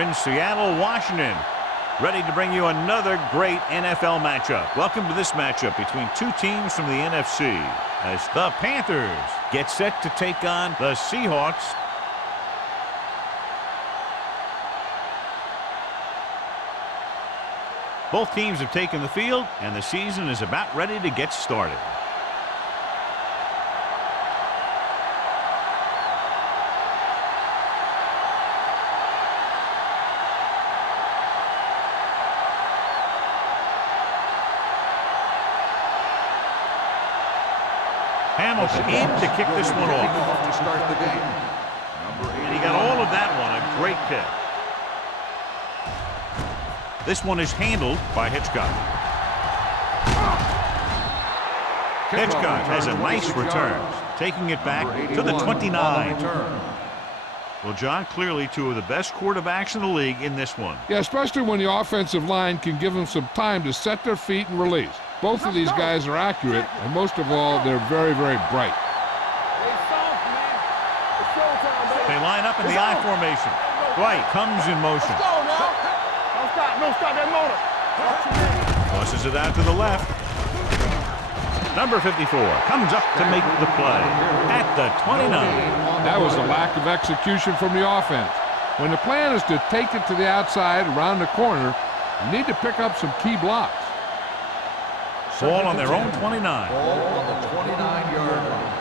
We're in Seattle, Washington, ready to bring you another great NFL matchup. Welcome to this matchup between two teams from the NFC as the Panthers get set to take on the Seahawks. Both teams have taken the field, and the season is about ready to get started. Hamilton in to kick this one off. To start the game. And he got all of that one. A great kick. This one is handled by Hitchcock. Hitchcock has a nice return, taking it back to the 29. Well, John, clearly two of the best quarterbacks in the league in this one. Yeah, especially when the offensive line can give them some time to set their feet and release. Both of these guys are accurate, and most of all, they're very, very bright. They line up in the I formation. Dwight comes in motion. No, stop that motor. Tosses it out to the left. Number 54 comes up to make the play at the 29. That was a lack of execution from the offense. When the plan is to take it to the outside around the corner, you need to pick up some key blocks. Ball on their own 29. Ball on the 29-yard line.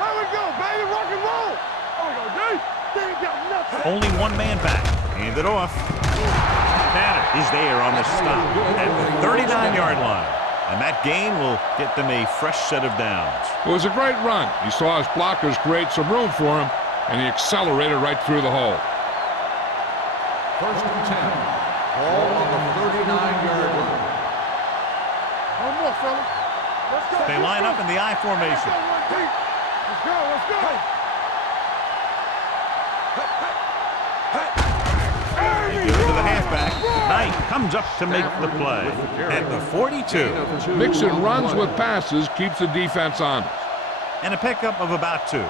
Here we go, baby, rock and roll. Here we go, D. They ain't got nothing. Only one man back. Hand it off. Tanner is there on the stop at the 39-yard line. And that gain will get them a fresh set of downs. It was a great run. He saw his blockers create some room for him, and he accelerated right through the hole. First and 10. Ball on the 39-yard line. One more, fella. Let's go. They line up in the I formation. Let's go, let's go. They give it to the halfback. Knight comes up to make the play at the 42. Mixing runs with passes keeps the defense honest. And a pickup of about 2.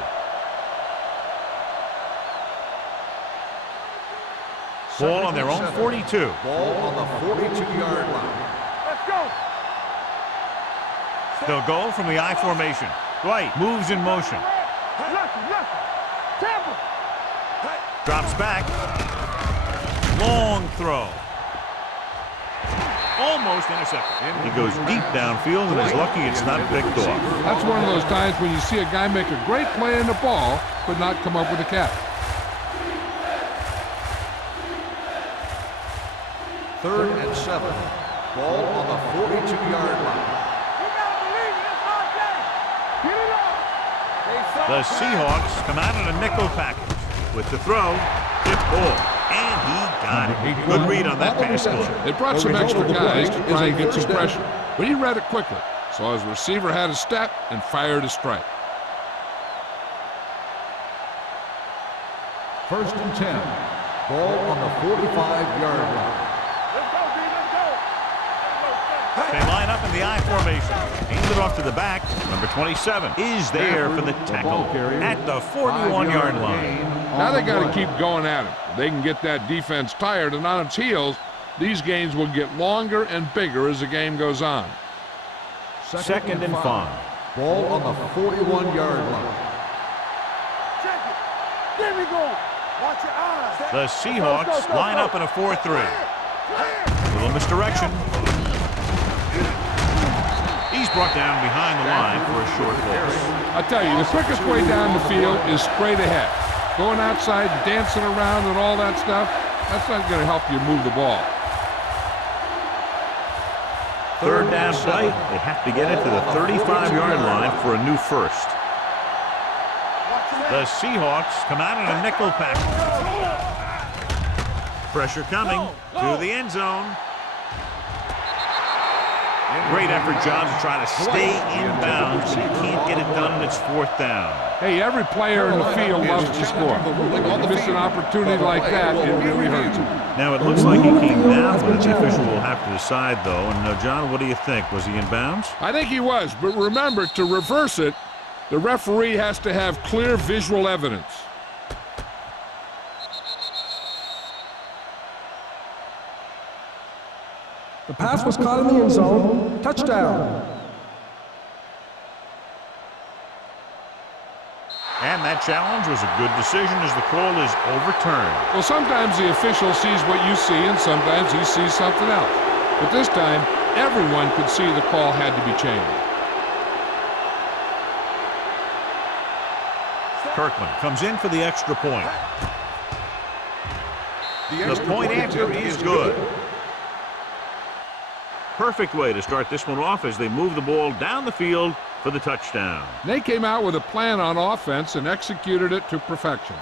Ball on their own 42. Ball on the 42-yard line. Let's go. They'll go from the I formation. Dwight moves in motion. Tampa. Drops back. Long throw. Almost intercepted. He goes deep downfield and is lucky it's not picked off. That's one of those times when you see a guy make a great play in the ball, but not come up with a catch. Third and 7. Ball on the 42-yard line. The Seahawks come out in a nickel package with the throw, tip ball, and he got it. Good read on that pass play. They brought some extra guys to try and get some pressure, but he read it quickly, so his receiver had a step and fired a strike. First and 10. Ball on the 45-yard line. They line up in the I formation. Hands it off to the back. Number 27 is there for the tackle at the 41-yard line. Now they got to keep going at it. If they can get that defense tired and on its heels, these games will get longer and bigger as the game goes on. Second and 5. Ball on the 41-yard line. Check it. There we go. Watch your eyes. The Seahawks line up in a 4-3. Little misdirection. He's brought down behind the line for a short loss. I tell you, the quickest way down the field is straight ahead. Going outside, dancing around and all that stuff, that's not going to help you move the ball. Third down play. They have to get it to the 35-yard line for a new first. The Seahawks come out in a nickel package. Pressure coming to the end zone. Great effort, John, to try to stay in bounds. He can't get it done, and it's 4th down. Hey, every player in the field loves to score. When you miss an opportunity like that, it really hurts him. Now, it looks like he came down, but the official will have to decide, though. And, John, what do you think? Was he in bounds? I think he was, but remember, to reverse it, the referee has to have clear visual evidence. The pass was caught in the end zone. Touchdown. And that challenge was a good decision as the call is overturned. Well, sometimes the official sees what you see, and sometimes he sees something else. But this time, everyone could see the call had to be changed. Kirkland comes in for the extra point. The point after is good. Perfect way to start this one off as they move the ball down the field for the touchdown. They came out with a plan on offense and executed it to perfection.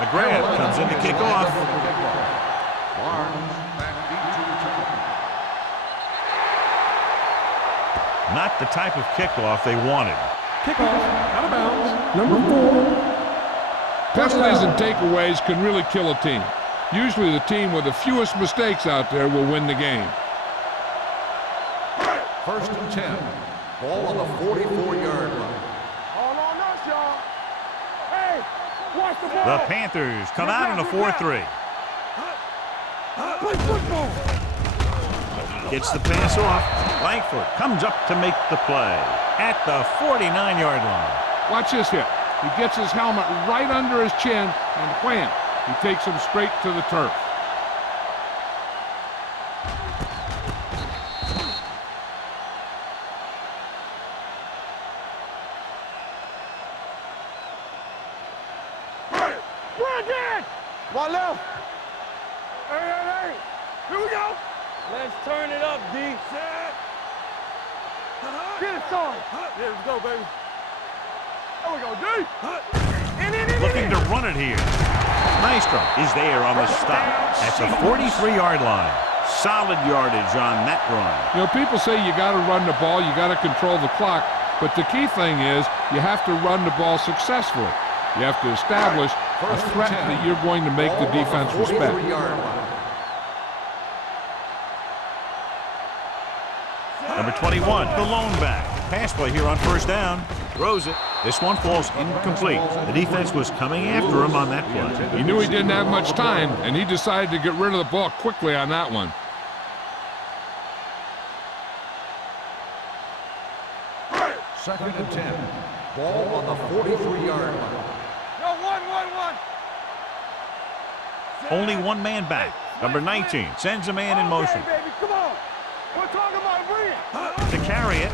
The grab comes in to kick off. Barnes back deep to return. Not the type of kickoff they wanted. Kickoff, out of bounds. Number 4. Penalties and takeaways can really kill a team. Usually the team with the fewest mistakes out there will win the game. 1st and 10. Ball on the 44-yard line. All on us, y'all. Hey, watch the ball. The Panthers come out in a 4-3. Play football. Gets the pass off. Langford comes up to make the play at the 49-yard line. Watch this hit. He gets his helmet right under his chin, and wham, he takes him straight to the turf. Brandon! One left. Hey. Here we go. Let's turn it up, D. Set. Get it started. Yeah, let's go, baby. There we go, D. Looking to run it here. Maestro is there on the stop at the 43-yard line. Solid yardage on that run. You know, people say you got to run the ball, you got to control the clock, but the key thing is you have to run the ball successfully. You have to establish a threat that you're going to make the defense respect. Number 21, the lone back. Pass play here on 1st down. Throws it. This one falls incomplete. The defense was coming after him on that play. He knew he didn't have much time, and he decided to get rid of the ball quickly on that one. Second and 10. Ball on the 43-yard line. Yo, one. Only one man back. Number 19 sends a man in motion. Okay, baby, come on. We're talking about bring it. To carry it.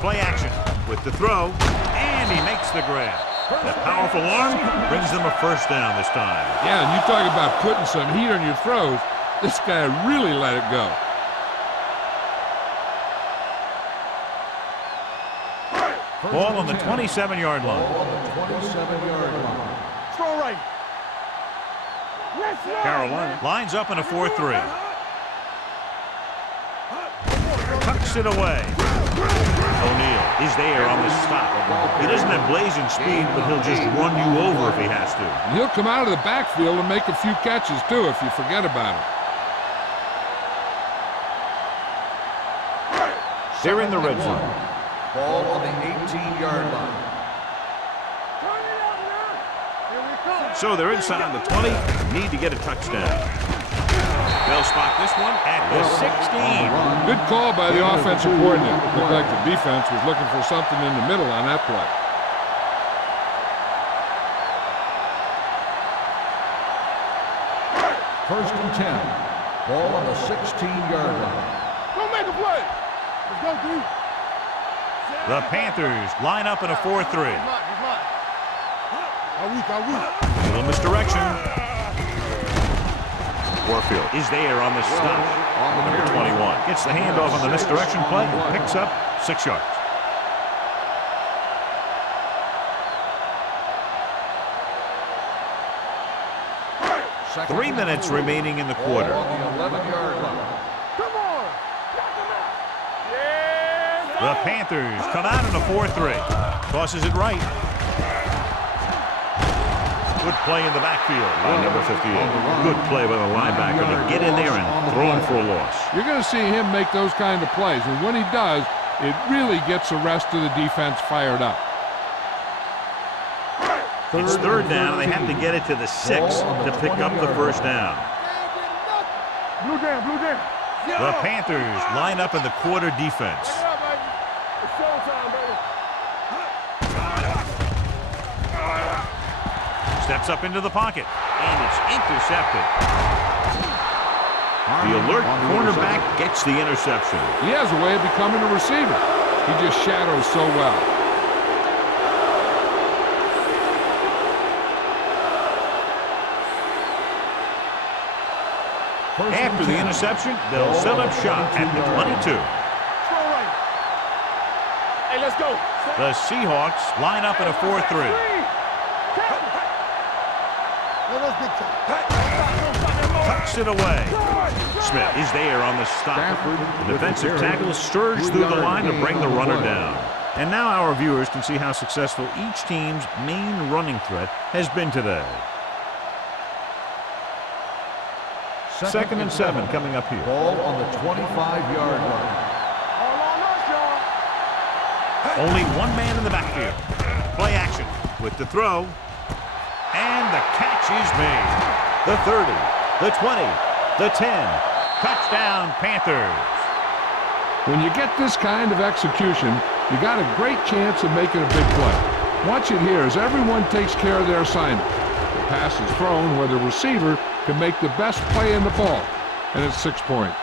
Play action with the throw. And he makes the grab. The powerful arm brings them a 1st down this time. Yeah, and you talk about putting some heat on your throws. This guy really let it go. Ball on the 27-yard line. Ball on the 27-yard line. Throw right. Let's go. Carolina lines up in a 4-3. Tucks it away. O'Neal is there on the stop. He doesn't have blazing speed, but he'll just run you over if he has to. And he'll come out of the backfield and make a few catches, too, if you forget about it. They're in the red zone. Ball on the 18-yard line. Turn it up, man. Here we come. So they're inside the 20. Need to get a touchdown. They'll spot this one at the 16. Good call by the offensive coordinator. Looked like the defense was looking for something in the middle on that play. First and 10. Ball on the 16-yard line. Don't make a play. Let's go, D. The Panthers line up in a 4-3. Little misdirection. Warfield is there on the stop. Number 21 gets the handoff on the misdirection play and picks up 6 yards. Second 3 minutes remaining in the quarter. Ball on the 11-yard line. Come on. Knock him out. Yeah. The Panthers come out in a 4-3. Tosses it right. Good play in the backfield by number 58. Good play by the linebacker to get in there and throw him for a loss. You're going to see him make those kind of plays, and when he does, it really gets the rest of the defense fired up. It's third down, and they have to get it to the 6 to pick up the first down. Blue down, blue down. The Panthers line up in the quarter defense. It's showtime, baby. Steps up into the pocket, and it's intercepted. The alert cornerback gets the interception. He has a way of becoming a receiver. He just shadows so well. After the interception, they'll set up shop at the 22. Hey, let's go. The Seahawks line up in a 4-3. Tucks it away. Smith is there on the stop. The defensive tackle surged through the line to bring the runner down. And now our viewers can see how successful each team's main running threat has been today. 2nd and 7 coming up here. Ball on the 25-yard line. All on us, y'all. Only one man in the backfield. Play action with the throw. And the catch is made. The 30, the 20, the 10. Touchdown, Panthers. When you get this kind of execution, you got a great chance of making a big play. Watch it here as everyone takes care of their assignment. The pass is thrown where the receiver can make the best play in the ball, and it's 6 points.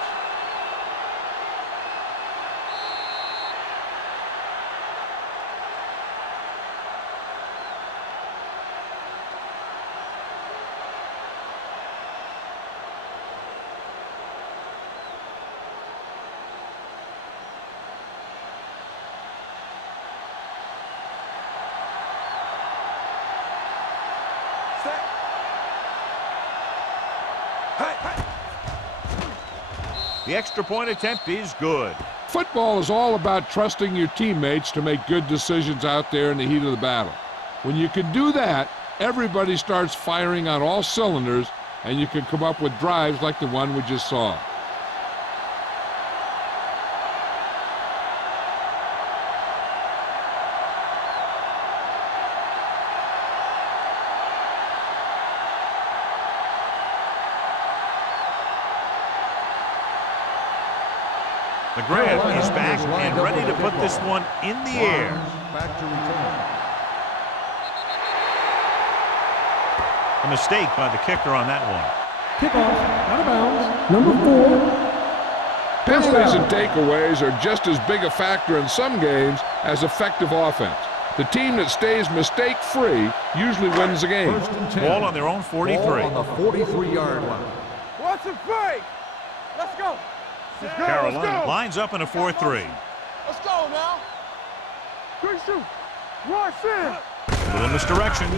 The extra point attempt is good. Football is all about trusting your teammates to make good decisions out there in the heat of the battle. When you can do that, everybody starts firing on all cylinders, and you can come up with drives like the one we just saw. The Grant is back and ready to put this one in the air. Back to return. A mistake by the kicker on that one. Kickoff, out of bounds, number 4. Penalties and takeaways are just as big a factor in some games as effective offense. The team that stays mistake-free usually wins the game. 1st and 10. Ball on their own 43. Ball on the 43-yard line. What's the fake? Let's go. Let's go. Carolina Let's go. lines up in a 4-3. Let's go now. 3 shoot. Rush in. Little misdirection.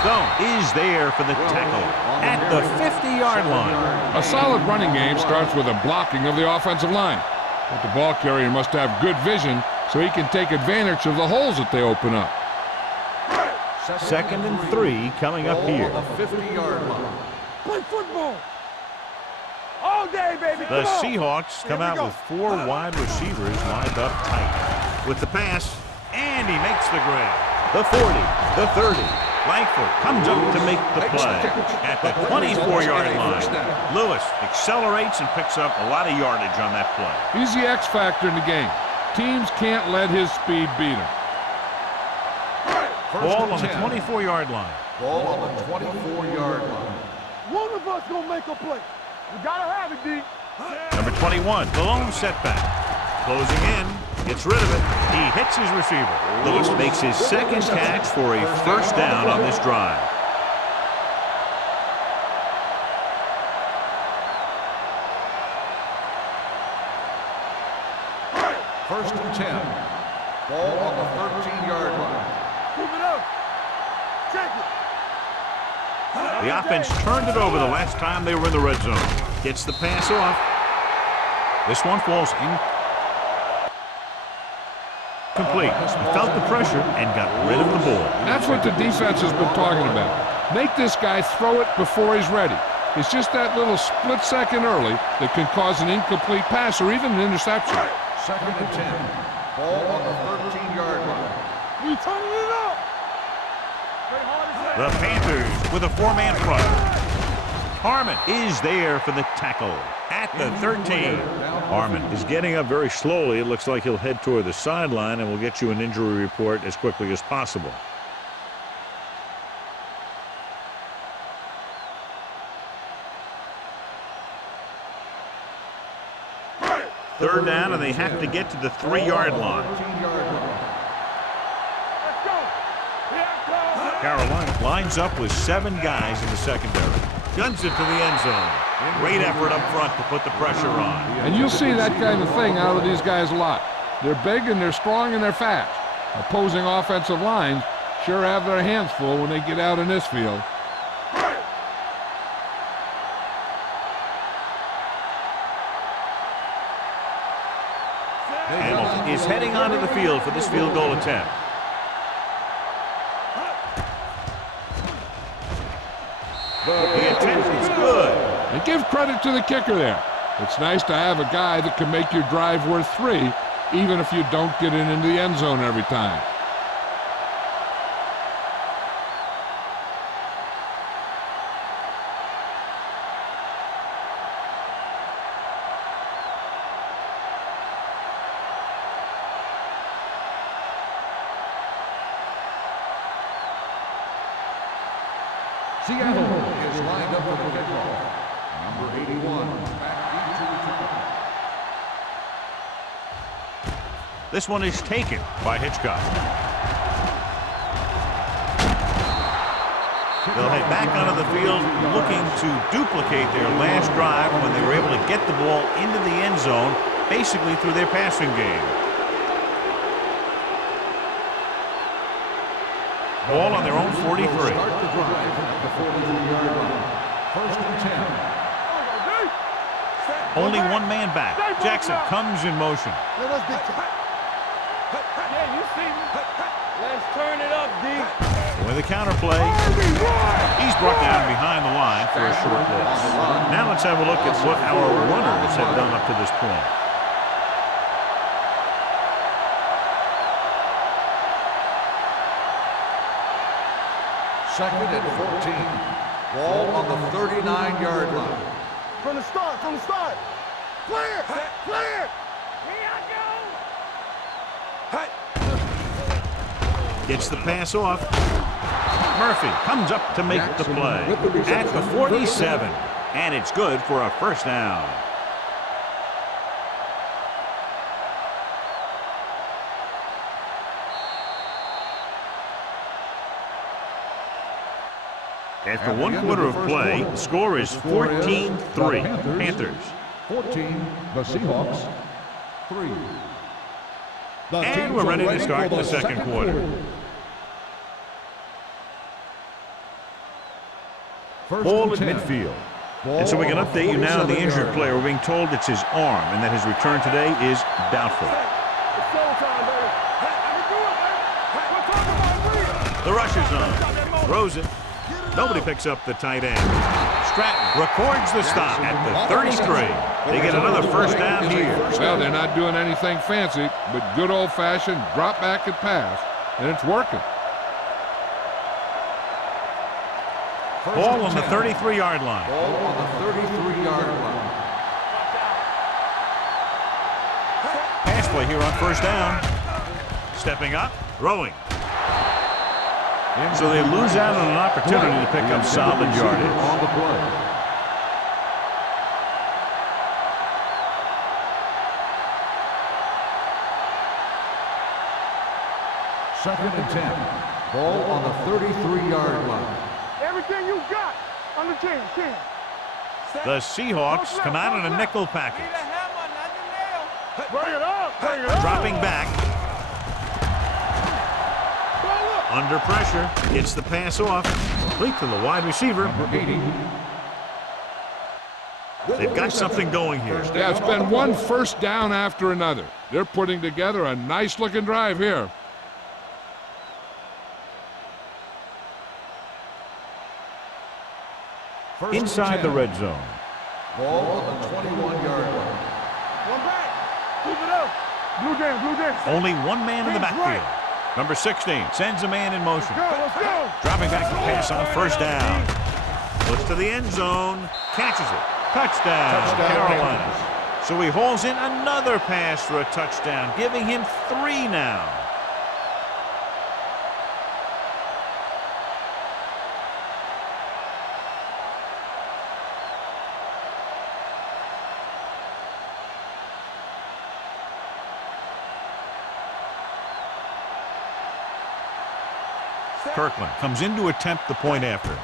Stone is there for the tackle at the 50-yard line. A solid running game starts with a blocking of the offensive line. But the ball carrier must have good vision so he can take advantage of the holes that they open up. 2nd and 3 coming up here. Ball on the 50-yard line. Play football. All day, baby. The Come on. Seahawks come Here we out go. with 4 wide receivers lined up tight. With the pass, and he makes the grab. The 40, the 30. Langford comes up to make the play at the 24-yard line. Lewis accelerates and picks up a lot of yardage on that play. He's the X factor in the game. Teams can't let his speed beat him. Ball on the 24-yard line. Ball on the 24-yard line. One of us gonna make a play. You gotta have it, D. Number 21, the lone setback. Closing in, gets rid of it. He hits his receiver. Lewis makes his 2nd catch for a first down on this drive. First and 10. Ball on the 13-yard line. Keep it up. Check it. The offense turned it over the last time they were in the red zone. Gets the pass off. This one falls in. complete. He felt the pressure and got rid of the ball. That's what the defense has been talking about. Make this guy throw it before he's ready. It's just that little split second early that can cause an incomplete pass or even an interception. 2nd and 10. Ball on the 13-yard line. We turning it up. The Panthers with a 4-man front. Harmon is there for the tackle at the 13. Harmon is getting up very slowly. It looks like he'll head toward the sideline, and we'll get you an injury report as quickly as possible. Third down, and they have to get to the 3-yard line. Carolina lines up with 7 guys in the secondary. Guns it to the end zone. Great effort up front to put the pressure on. And you'll see that kind of thing out of these guys a lot. They're big and they're strong and they're fast. Opposing offensive lines sure have their hands full when they get out in this field. Hamilton is heading onto the field for this field goal attempt. The attempt is good. And give credit to the kicker there. It's nice to have a guy that can make your drive worth 3, even if you don't get it into the end zone every time. Seattle is lined up for the kickoff. Number 81, back into This one is taken by Hitchcock. They'll head back onto the field looking to duplicate their last drive when they were able to get the ball into the end zone, basically through their passing game. Ball on their own 43. Start the drive at the 43-yard line. 1st and 10. Only 1 man back. Jackson comes in motion. Yeah, you see me. Let's turn it up, D. With a counter play, he's brought down behind the line for a short loss. Now let's have a look at what our runners have done up to this point. Second and 14. Ball on the 39-yard line. From the start. Clear. Clear. Here I go. Gets the pass off. Murphy comes up to make the play at the 47, and it's good for a 1st down. After 1 quarter of play, the score is 14-3. Panthers. 14, the Seahawks. 3. And we're ready to start the second quarter. Ball at midfield. And so we can update you now on the injured player. We're being told it's his arm and that his return today is doubtful. The rush is on. Throws it. Nobody picks up the tight end. Stratton records the stop at the 33. They get another 1st down here. Well, they're not doing anything fancy, but good old-fashioned drop back and pass, and it's working. Ball on the 33-yard line. Ball on the 33-yard line. Pass play here on 1st down. Stepping up, throwing. So they lose out on an opportunity to pick up solid yardage. On the play. Second and 10. Ball on the 33-yard line. Everything you got on the team. The Seahawks come out in a nickel package. Bring it up. Dropping back. Under pressure. Gets the pass off. Complete to the wide receiver. Number 80. They've got something going here. Yeah, it's been one first down after another. They're putting together a nice-looking drive here. Inside the red zone. Ball on the 21-yard line. One back. Keep it up. Blue down. Only one man in the backfield. Number 16 sends a man in motion. Let's go. Dropping back to pass on first down. Looks to the end zone. Catches it. Touchdown, Carolina. So he hauls in another pass for a touchdown, giving him 3 now. Kirkland comes in to attempt the point after.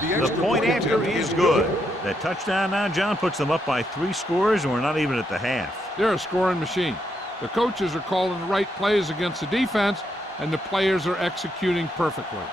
The point after is good. That touchdown now, John, puts them up by 3 scores, and we're not even at the half. They're a scoring machine. The coaches are calling the right plays against the defense, and the players are executing perfectly.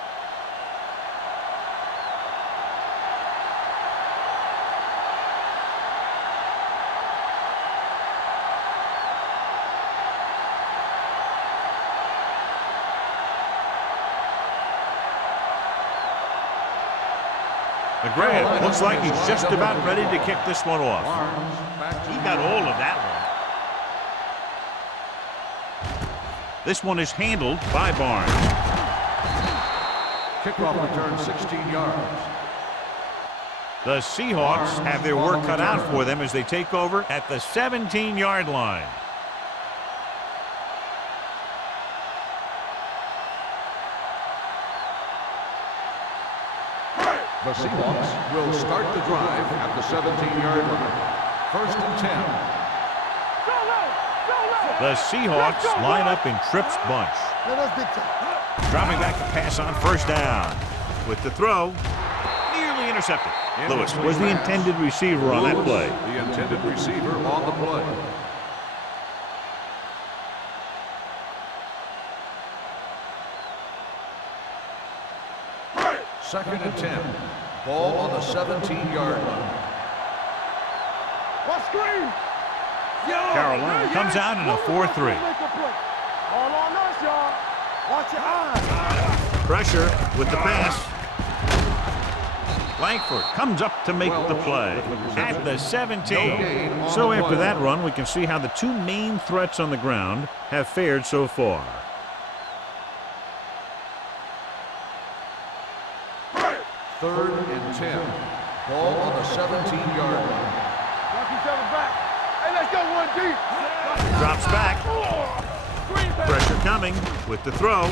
The grab looks like he's just about ready to kick this one off. He got all of that one. This one is handled by Barnes. Kickoff return 16 yards. The Seahawks have their work cut out for them as they take over at the 17-yard line. The Seahawks will start the drive at the 17-yard line. 1st and 10. The Seahawks line up in Tripp's bunch. Dropping back to pass on first down. With the throw, nearly intercepted. Lewis was the intended receiver on that play. The intended receiver on the play. Second and 10. Ball on the 17-yard line. What screen? Carolina comes out in a 4-3. All on us, y'all. Watch your eyes. Pressure with the pass. Langford comes up to make the play at the 17. So after that run, we can see how the 2 main threats on the ground have fared so far. Third and 10. Ball on the 17-yard line. Knock each other back. Hey, let's go 1 deep. Drops back. Pressure coming with the throw.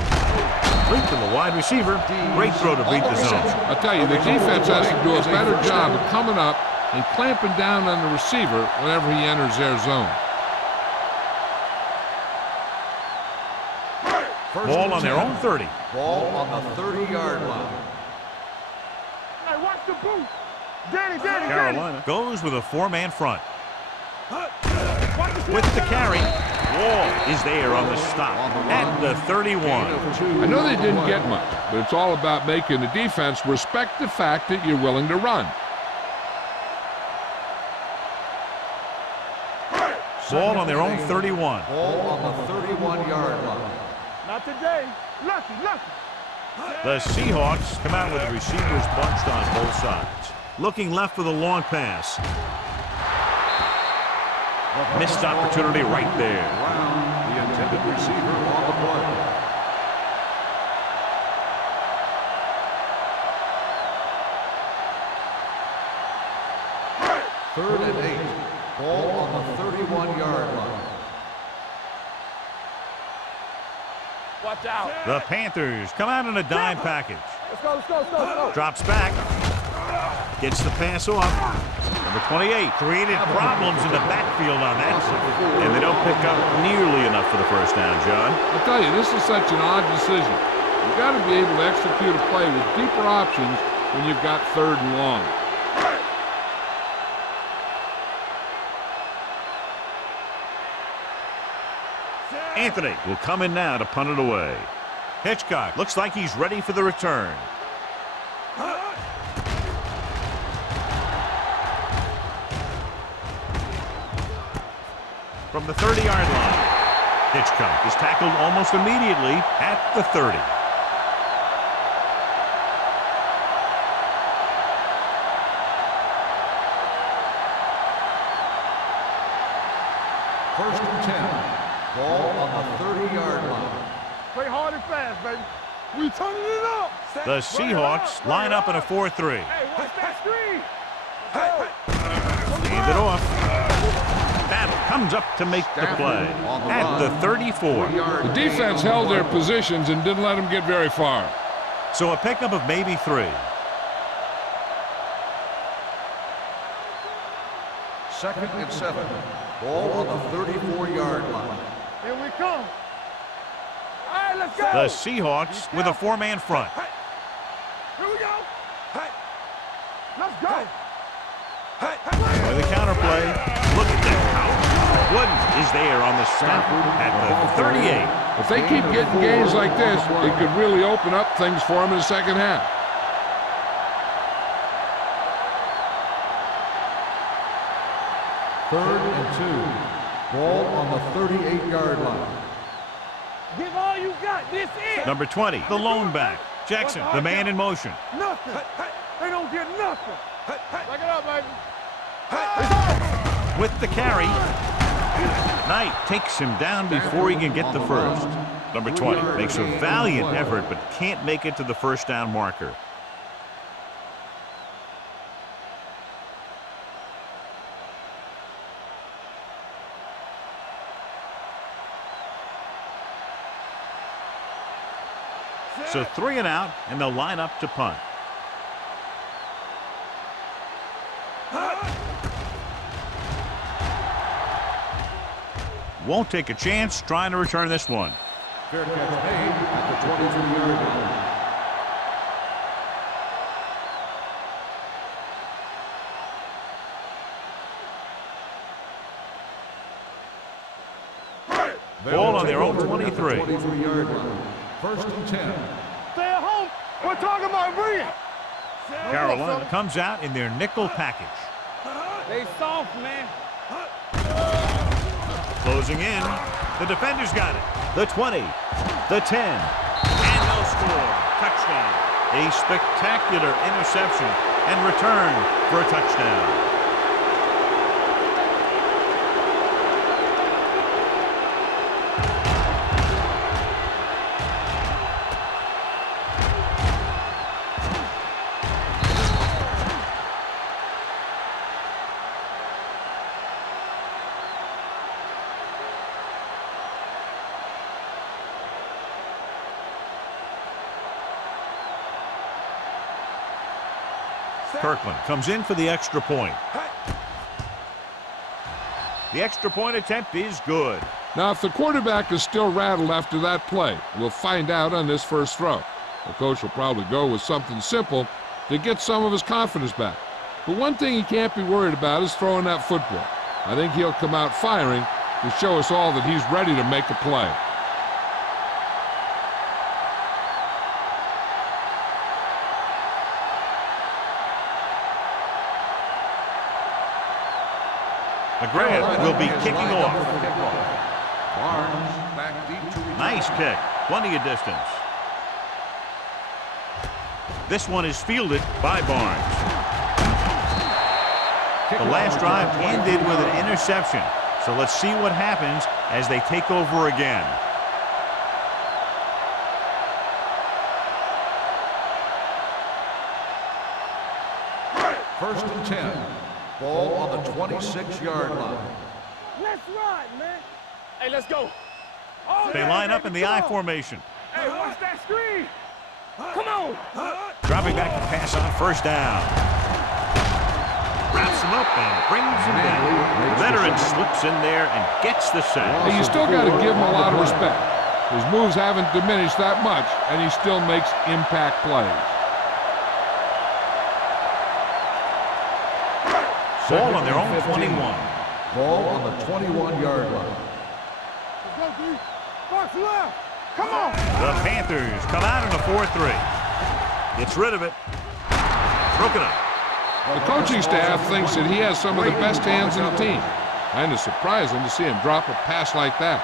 Complete to the wide receiver. Great throw to beat the zone. I'll tell you, the defense has to do a better job of coming up and clamping down on the receiver whenever he enters their zone. Ball on their own 30. Ball on the 30-yard line. Hey, watch the boot. Danny. Carolina goes with a 4-man front. With the carry, Wall is there on the stop at the 31. I know they didn't get much, but it's all about making the defense respect the fact that you're willing to run. Ball on their own 31. Ball on the 31-yard line. Not today. Lucky. The Seahawks come out with receivers bunched on both sides. Looking left for the long pass. Missed opportunity right there. The intended receiver on the play. Third and 8. Ball on the 31-yard line. Watch out. The Panthers come out in a dime package. Let's go. Drops back. Gets the pass off. Number 28 created problems in the backfield on that. And they don't pick up nearly enough for the first down, John. I'll tell you, this is such an odd decision. You've got to be able to execute a play with deeper options when you've got 3rd and long. Anthony will come in now to punt it away. Hitchcock looks like he's ready for the return. from the 30-yard line. Hitchcock is tackled almost immediately at the 30. First and 10. Ball on the 30-yard line. Play hard and fast, baby. We turning it up. The Seahawks line up in a 4-3. Hey, watch that screen. Hand it off. Battle comes up to make the play at the 34. The defense held their positions and didn't let them get very far. So a pickup of maybe 3. Second and 7. Ball on the 34-yard line. Here we come. All right, let's go. The Seahawks with a 4-man front. Here we go. Let's go. With the counterplay, look at that power. Wooden is there on the snap at the 38. If they keep getting gains like this, it could really open up things for them in the second half. Third and 2. Ball on the 38-yard line. Give all you got. This is Number 20, the lone back. Jackson, the man in motion. nothing. They don't get nothing. Back it up, baby. With the carry, Knight takes him down before he can get the first. Number 20 makes a valiant effort but can't make it to the first down marker. So 3 and out, and they'll line up to punt. Won't take a chance trying to return this one. Fair catch made at the 22-yard line. Ball on their own 23. 23-yard line. First and 10. Stay at home. We're talking about bringing. Carolina comes out in their nickel package. They soft, man. Closing in. The defender's got it. The 20. The 10. And they'll score. Touchdown. A spectacular interception and return for a touchdown. Kirkland comes in for the extra point. The extra point attempt is good. Now, if the quarterback is still rattled after that play, we'll find out on this first throw. The coach will probably go with something simple to get some of his confidence back. But one thing he can't be worried about is throwing that football. I think he'll come out firing to show us all that he's ready to make a play. McGrath will be kicking off. Barnes back deep to return. Nice kick. Plenty of distance. This one is fielded by Barnes. The last drive ended with an interception. So let's see what happens as they take over again. First and 10. Ball on the 26-yard line. Let's ride, man. Hey, let's go. Oh, They line up in the I formation. Hey, watch that screen. Come on. Dropping back to pass on first down. Wraps him up and brings him down. The veteran slips in there and gets the sack. Hey, you still got to give him a lot of respect. His moves haven't diminished that much, and he still makes impact plays. Ball on their own 21. Ball on the 21-yard line. Let's go, D. Box left. Come on. The Panthers come out in a 4-3. Gets rid of it. Broken up. The coaching staff thinks that he has some of the best hands in the team. Kind of surprising to see him drop a pass like that.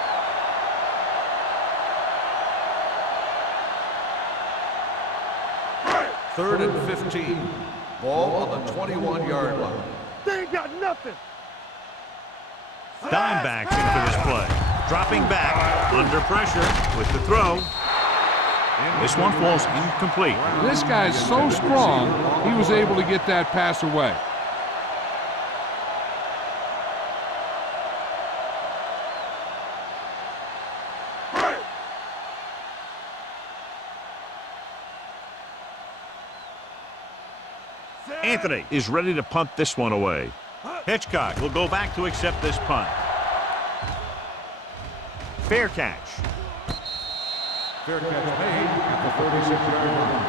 Third and 15. Ball on the 21-yard line. They ain't got nothing. Dimebacks in for this play. Dropping back, under pressure with the throw. This one falls incomplete. This guy's so strong, he was able to get that pass away. Anthony is ready to punt this one away. Hitchcock will go back to accept this punt. Fair catch. Fair catch made at the 36-yard line.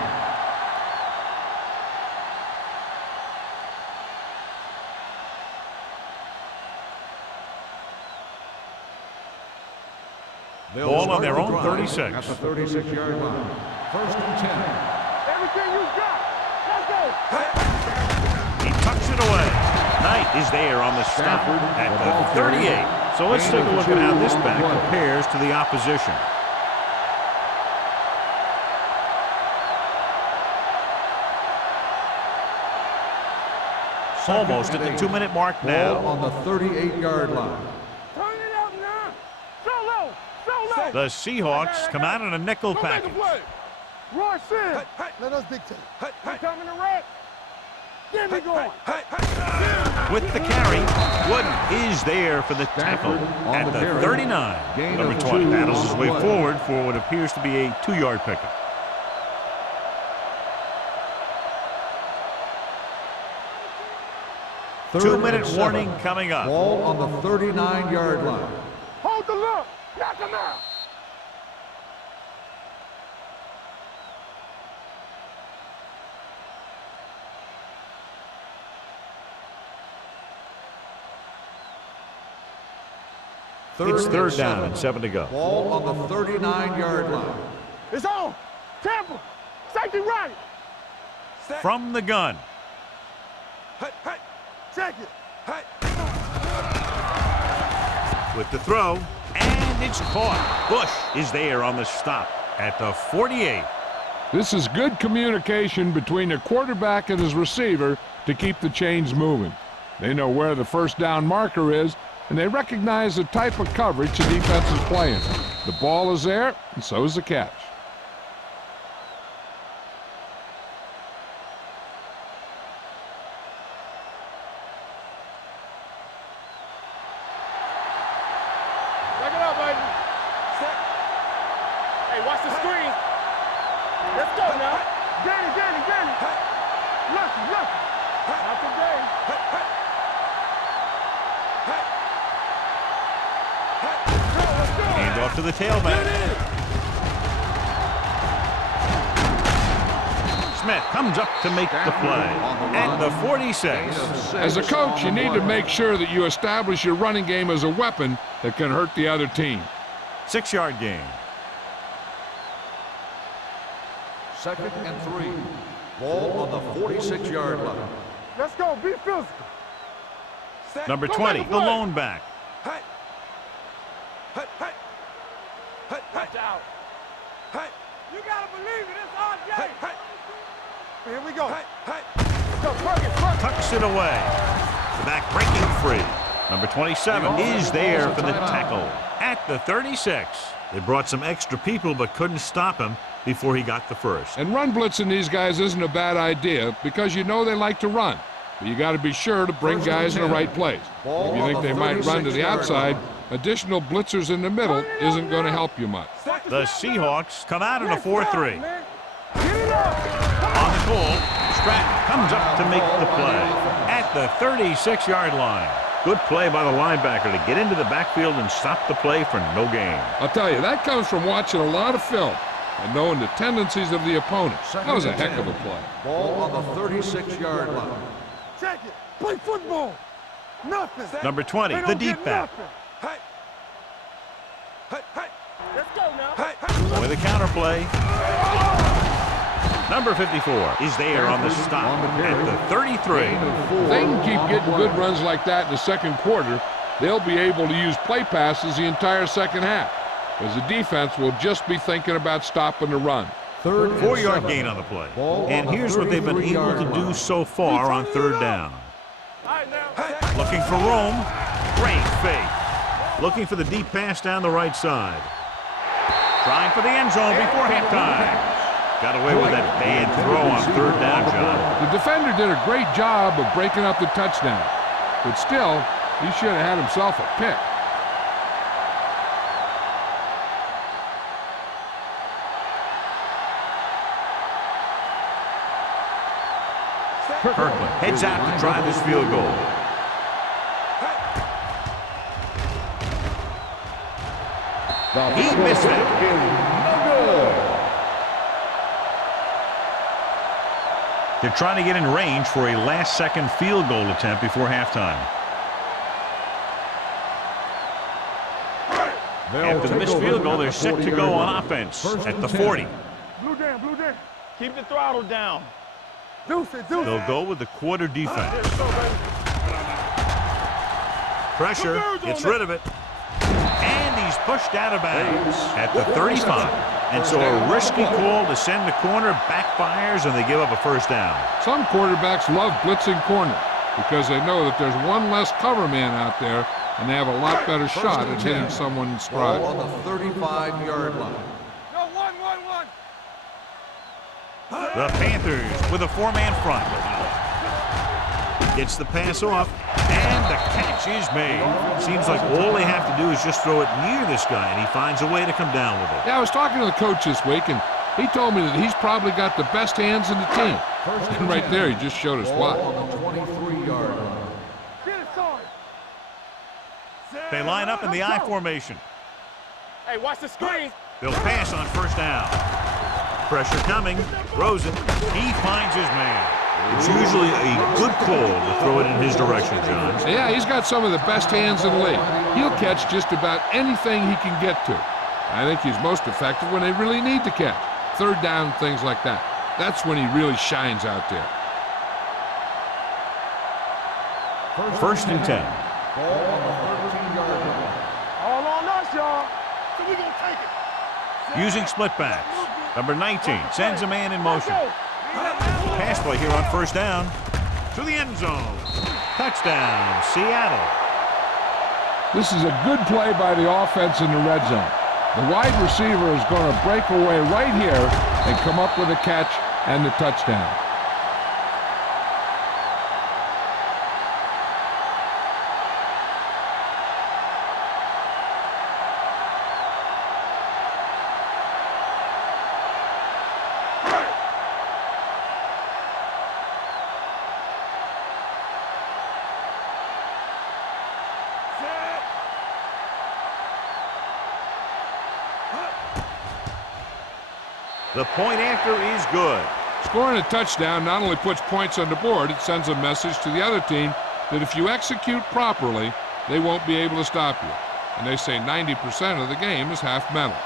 Ball on their own 36. At the 36-yard line. First and 10. Everything you got. Let's go. He tucks it away. Knight is there on the stop at the 38. So let's take a look at how this back compares to the opposition. Almost at the 2-minute mark now. Ball on the 38-yard line. Turn it up now. Solo. Solo. The Seahawks come out in a nickel Go make a package. play. Roy said, let us dictate. You coming to wreck? Get me going. With the carry, Wooden is there for the tackle at the 39. Number 20 battles his way forward for what appears to be a 2-yard pickup. Two-minute warning coming up. Ball on the 39-yard line. Hold the look. Knock him out. It's third down and 7 to go. Ball on the 39-yard line. It's on. Tampa. Safety right. From the gun. Check it. With the throw, and it's caught. Bush is there on the stop at the 48. This is good communication between the quarterback and his receiver to keep the chains moving. They know where the first down marker is, and they recognize the type of coverage the defense is playing. The ball is there, and so is the catch. Check it out, baby. Hey, watch the screen. Let's go now. Danny. Lucky. Not today. Hand off to the tailback. Smith comes up to make the play at the 46. As a coach, you need to make sure that you establish your running game as a weapon that can hurt the other team. 6-yard gain. Second and 3. Ball on the 46-yard line. Let's go. Be physical. Number Go 20, make a the play. lone back. Watch out. You gotta believe it. It's RJ. Here we go. Let's go. Perkins. Tucks it away. The back breaking free. Number 27 is there for the tackle at the 36. They brought some extra people but couldn't stop him before he got the first. And run blitzing these guys isn't a bad idea because you know they like to run. But you got to be sure to bring guys in the right place. If you think they might run to the outside, additional blitzers in the middle isn't going to help you much. The Seahawks come out in a 4-3. Get it up. On the call, Stratton comes up to make the play at the 36-yard line. Good play by the linebacker to get into the backfield and stop the play for no gain. I'll tell you, that comes from watching a lot of film and knowing the tendencies of the opponent. That was a heck of a play. Ball on the 36-yard line. Check it. Play football. Nothing. Number 20, They the don't deep get back. nothing. Let's go now. With a counterplay. Number 54 is there on the stop at the 33. If they can keep getting good runs like that in the second quarter, they'll be able to use play passes the entire second half, because the defense will just be thinking about stopping the run. 4-yard gain on the play. And here's what they've been able to do so far on third down. Looking for room. Great fake. Looking for the deep pass down the right side. Trying for the end zone before halftime. Got away with that bad throw on third down, John. The defender did a great job of breaking up the touchdown, but still, he should have had himself a pick. Kirkland heads out to try this field goal. He missed it. They're trying to get in range for a last-second field goal attempt before halftime. After the missed field goal, they're set to go on offense at the 40. Blue down, blue down. Keep the throttle down. Deuce it, deuce it. They'll go with the quarter defense. Let's go, baby. Pressure, gets rid of it. And he's pushed out of bounds at the 35. And so a risky call to send the corner backfires, and they give up a first down. Some quarterbacks love blitzing corner because they know that there's one less cover man out there, and they have a lot better shot at hitting someone in stride. Ball on the 35-yard line. No, one. The Panthers with a 4-man front. Gets the pass off, and the catch is made. Seems like all they have to do is just throw it near this guy, and he finds a way to come down with it. Yeah, I was talking to the coach this week, and he told me that he's probably got the best hands in the team. And right there, he just showed us why. Ball on the 23-yard line. Get it, son. They line up in the I formation. Hey, watch the screen. They'll pass on first down. Pressure coming. Throws it. He finds his man. It's usually a good call to throw it in his direction, John. Yeah, he's got some of the best hands in the league. He'll catch just about anything he can get to. I think he's most effective when they really need to catch. Third down, things like that. That's when he really shines out there. First and 10. Ball on the 13-yard line. All on us, y'all. So we gonna take it. Using split backs. Number 19 sends a man in motion. Pass play here on first down. To the end zone. Touchdown, Seattle. This is a good play by the offense in the red zone. The wide receiver is going to break away right here and come up with a catch and the touchdown. The point after is good. Scoring a touchdown not only puts points on the board, it sends a message to the other team that if you execute properly, they won't be able to stop you. And they say 90% of the game is half mental.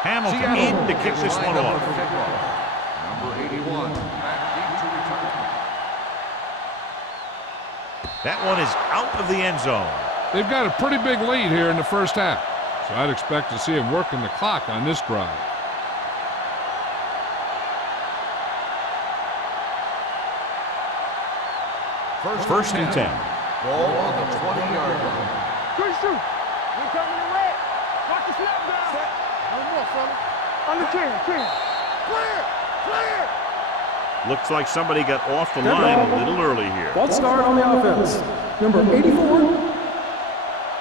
Hamilton in to kick this one off. Number 81, back deep to return. That one is out of the end zone. They've got a pretty big lead here in the first half, so I'd expect to see them working the clock on this drive. First and 10. Ball on the 20-yard line. Good shoot. We coming in red. Watch the snap down. No more, fella. Under 10. Clear. Looks like somebody got off the line a little early here. False start on the offense. Number 84.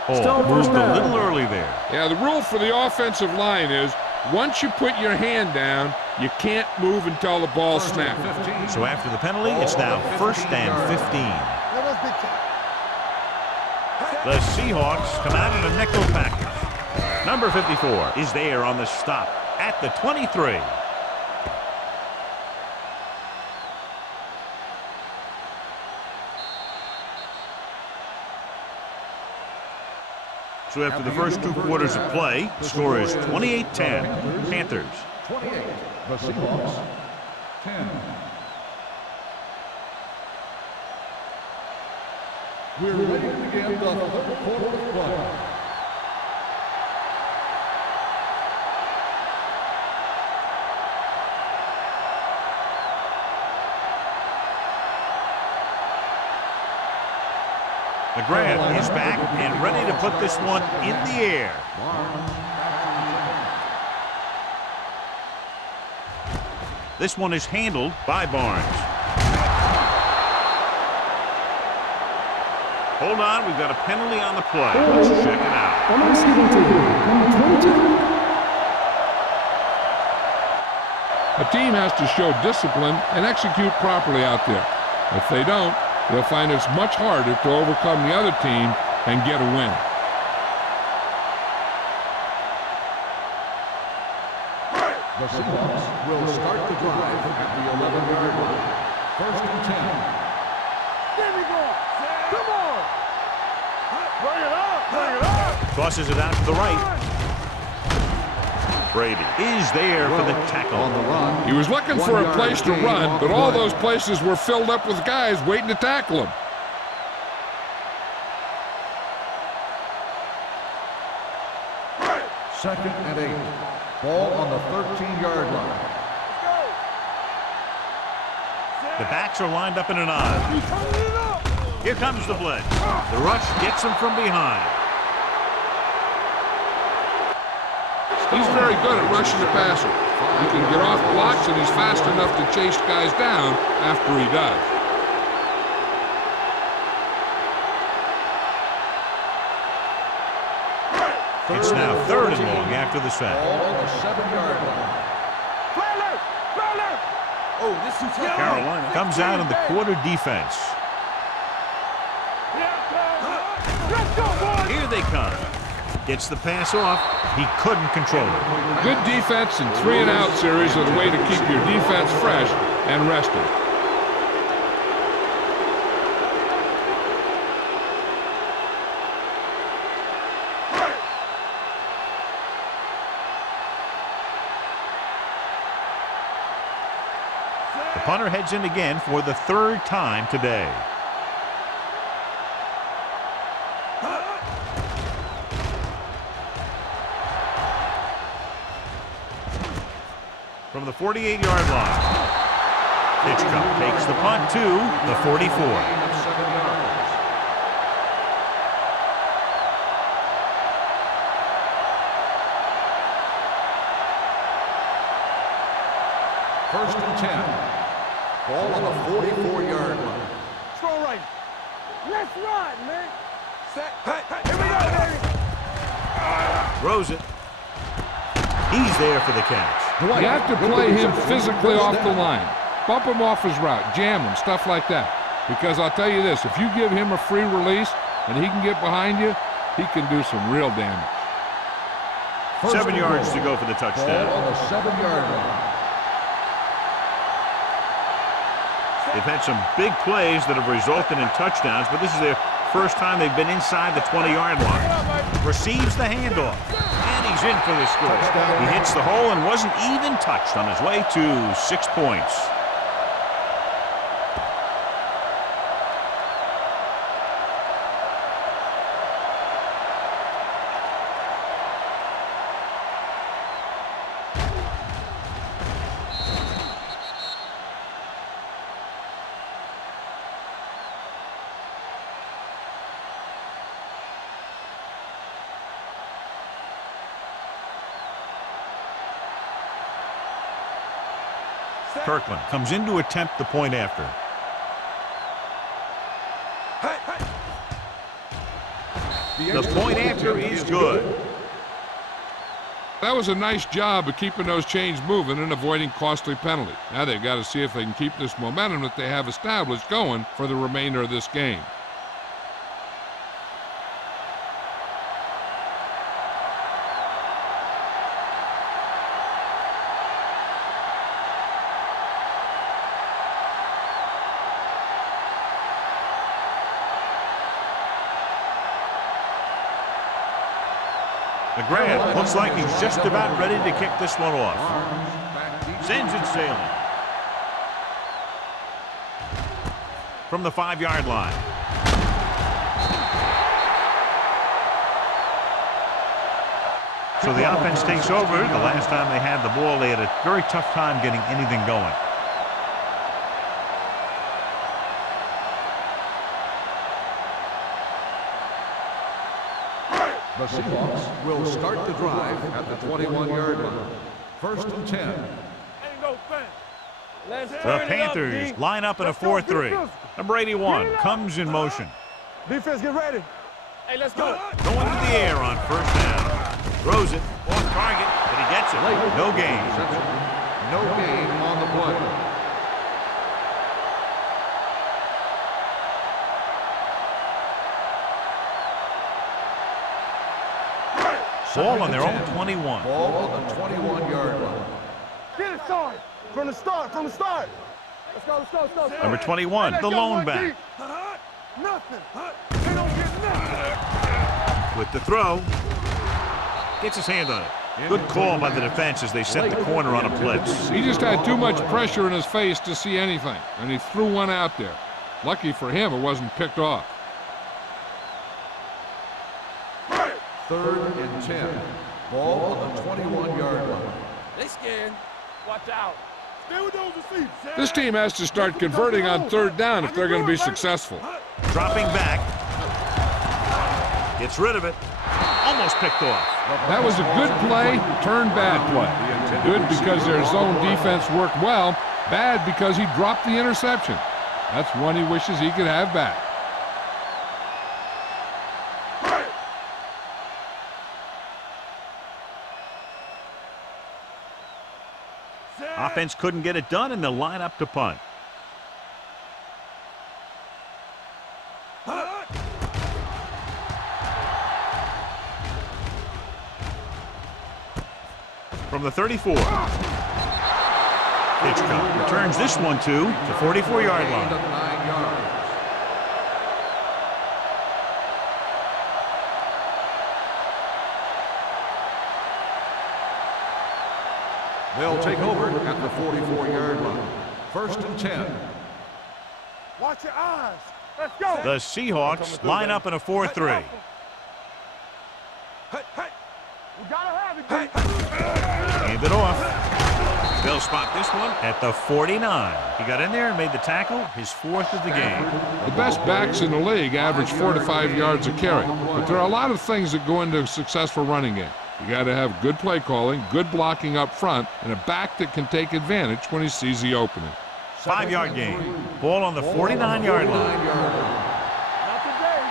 Oh, moved a little early there. Yeah, the rule for the offensive line is once you put your hand down, you can't move until the ball snaps. So after the penalty, it's now first and 15. The Seahawks come out in a nickel package. Number 54 is there on the stop at the 23. So after the first 2 quarters of play, the score is 28-10, Panthers. 28. The Seahawks 10. We're ready to begin the third quarter of play. McGrath is back and ready to put this one in the air. This one is handled by Barnes. Hold on, we've got a penalty on the play. Let's check it out. On the receiving team, number 22. A team has to show discipline and execute properly out there. If they don't, they'll find it's much harder to overcome the other team and get a win. The Seahawks will start the drive at the 11-yard line. First and 10. There we go. Come on. Bring it up. Bring it up. Tosses it out to the right. Brady is there for the tackle. On the run. He was looking for a place to run, but all those places were filled up with guys waiting to tackle him. Second and 8. Ball on the 13-yard line. The backs are lined up in an I. Here comes the blitz. The rush gets him from behind. He's very good at rushing the passer. He can get off blocks, and he's fast enough to chase guys down after he does. It's now 3rd and long after the sack. Ball on the 7-yard line. Oh, this is tough. Carolina comes out in the quarter defense. Let's go, boys. Here they come. Gets the pass off. He couldn't control it. Good defense and 3-and-out series are the way to keep your defense fresh and rested. The punter heads in again for the 3rd time today. From the 48-yard line, Hitchcock takes the punt to the 44. Gain of 7 yards. First and 10. Ball on the 44-yard line. Throw right. Let's run, man. Set. Here we go, baby. Throws it. He's there for the catch. You have to play him physically off the line. Bump him off his route, jam him, stuff like that. Because I'll tell you this, if you give him a free release and he can get behind you, he can do some real damage. 7 yards to go for the touchdown. Ball on the 7-yard line. They've had some big plays that have resulted in touchdowns, but this is their first time they've been inside the 20-yard line. Receives the handoff, and he's in for the score. He hits the hole and wasn't even touched on his way to 6 points. Kirkland comes in to attempt the point after. The point after is good. That was a nice job of keeping those chains moving and avoiding costly penalties. Now they've got to see if they can keep this momentum that they have established going for the remainder of this game. The grab looks like he's just about ready to kick this one off. Back deep. Sends it sailing. From the 5-yard line. So the offense takes over. The last time they had the ball, they had a very tough time getting anything going. The Seahawks will start the drive at the 21-yard line. First and 10. Ain't no thing. Let's The turn it up, Panthers D. line up in a Let's go, 4-3. Number 81 comes in motion. Defense, get ready. Hey, let's go. Going to the air on first down. Throws it off target, but he gets it. No gain. No gain on the play. Ball on their own 21. Ball on the 21-yard line. Get it started. From the start, from the start. Let's go, let's go, let's go. Let's go. Number 21, Let's the go, lone one back. deep. Nothing. They don't get nothing. With the throw. Gets his hand on it. Good call by the defense as they set the corner on a blitz. He just had too much pressure in his face to see anything, and he threw one out there. Lucky for him, it wasn't picked off. Third and 10. Ball on the 21-yard line. They scared. Watch out. Stay with those receivers. This team has to start converting on third down if they're going to be successful. Dropping back. Gets rid of it. Almost picked off. That was a good play, turned bad play. Good because their zone defense worked well, bad because he dropped the interception. That's one he wishes he could have back. Offense couldn't get it done, and they'll line up to punt. From the 34. Hitchcock returns this one to the 44-yard Gain of line. 9 yards. They'll take over at the 44-yard line. First and 10. Watch your eyes. Let's go. The Seahawks line up in a 4-3. We gotta have it, D. Hand it off. They'll spot this one at the 49. He got in there and made the tackle, his 4th of the game. The best backs in the league average 4 to 5 yards a carry, but there are a lot of things that go into a successful running game. You got to have good play calling, good blocking up front, and a back that can take advantage when he sees the opening. 5-yard gain. Ball on the 49-yard line. Not today.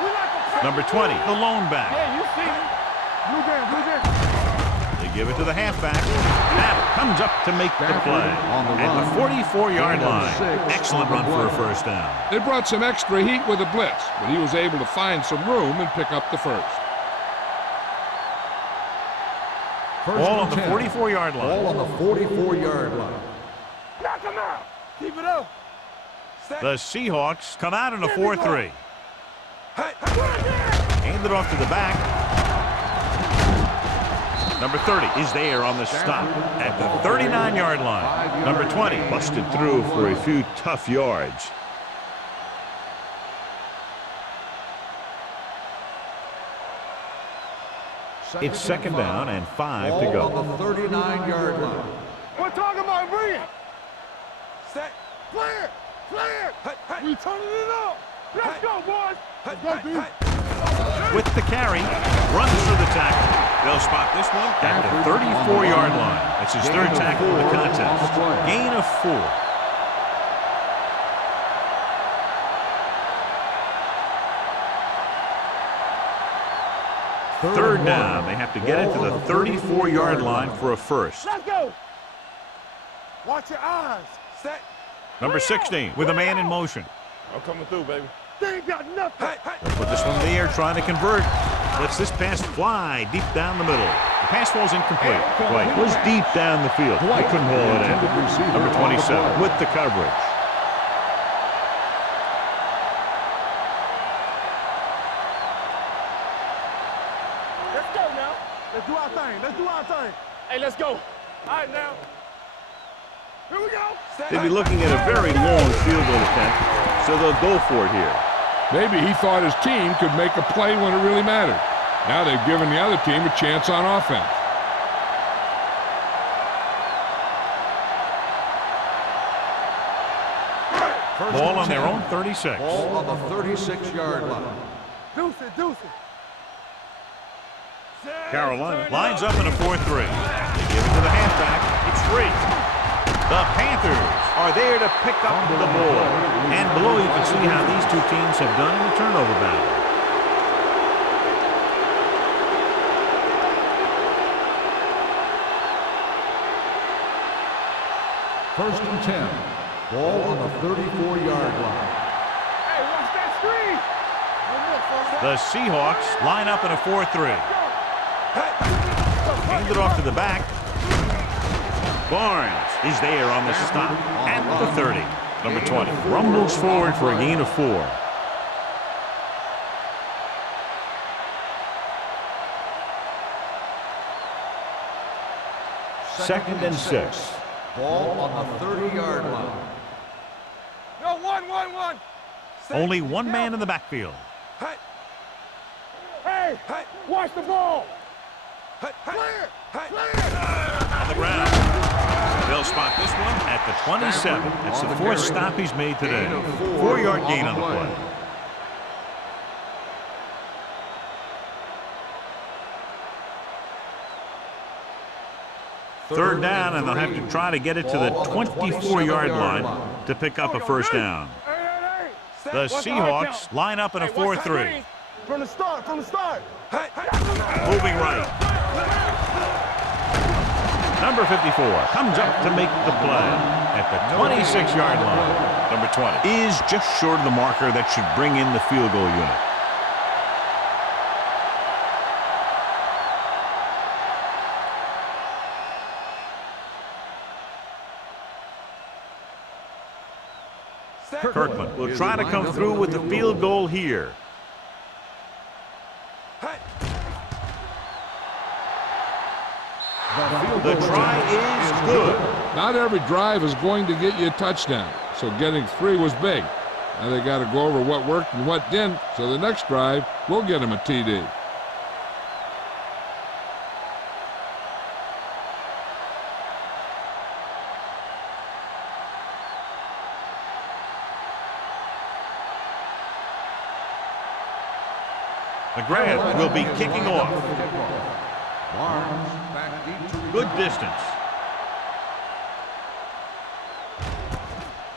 We like to Number 20, the lone back. Hey, you see me. Blue game, blue game. They give it to the halfback. That comes up to make the play at the 44-yard line. Excellent run for a first down. They brought some extra heat with a blitz, but he was able to find some room and pick up the first. Ball on the 44-yard line. Ball on the 44-yard line. Knock him out. Keep it up. The Seahawks come out in a 4-3. Hand it off to the back. Number 30 is there on the stop at the 39-yard line. Number 20 busted through for a few tough yards. It's second down and 5 to Ball go. on the 39-yard line. We're talking about bring. Set. Clear. Clear. We turning it up. Let's go, boys. Let's go, D. With the carry, runs through the tackle. They'll spot this one at the 34-yard line. That's his 3rd tackle of the contest. Gain of 4. Third down. They have to get it to the 34-yard line for a first. Let's go. Watch your eyes. Set. Number 16 with a man in motion. I'm coming through, baby. They ain't got nothing. They'll put this one in the air, trying to convert. Lets this pass fly deep down the middle. The pass falls incomplete. White was deep down the field. They couldn't haul it in. Number 27 with the coverage. our thing. Let's do our thing. Hey, let's go. All right, now. Here we go. They'll be looking at a very long field goal attempt, so they'll go for it here. Maybe he thought his team could make a play when it really mattered. Now they've given the other team a chance on offense. Ball on their own 36. Ball on the 36-yard line. Deuce it. Carolina lines up in a 4-3. They give it to the halfback. It's free. The Panthers are there to pick up the ball. And below you can see how these two teams have done in the turnover battle. First and 10. Ball on the 34-yard line. Hey, watch that screen. The Seahawks line up in a 4-3. Hand it off to the back. Barnes is there on the stop at the 30. Number 20 rumbles forward for a gain of 4. Second and 6. Ball on the 30-yard line. No, one. Only one man in the backfield. Hey, watch the ball. Clear. On the ground. They'll spot this one at the 27. It's the 4th stop he's made today. 4-yard gain on the play. Third down, and they'll have to try to get it to the 24-yard line to pick up a first down. Hey. The Seahawks line up in a 4-3. From the start. Moving right. Number 54 comes up to make the play at the 26-yard line. Number 20 is just short of the marker that should bring in the field goal unit. Kirkland will try to come through with the field goal here. The try is good. Not every drive is going to get you a touchdown, so getting 3 was big. Now they got to go over what worked and what didn't, so the next drive will get him a TD. The grab will be kicking off. Barnes back deep to Good distance.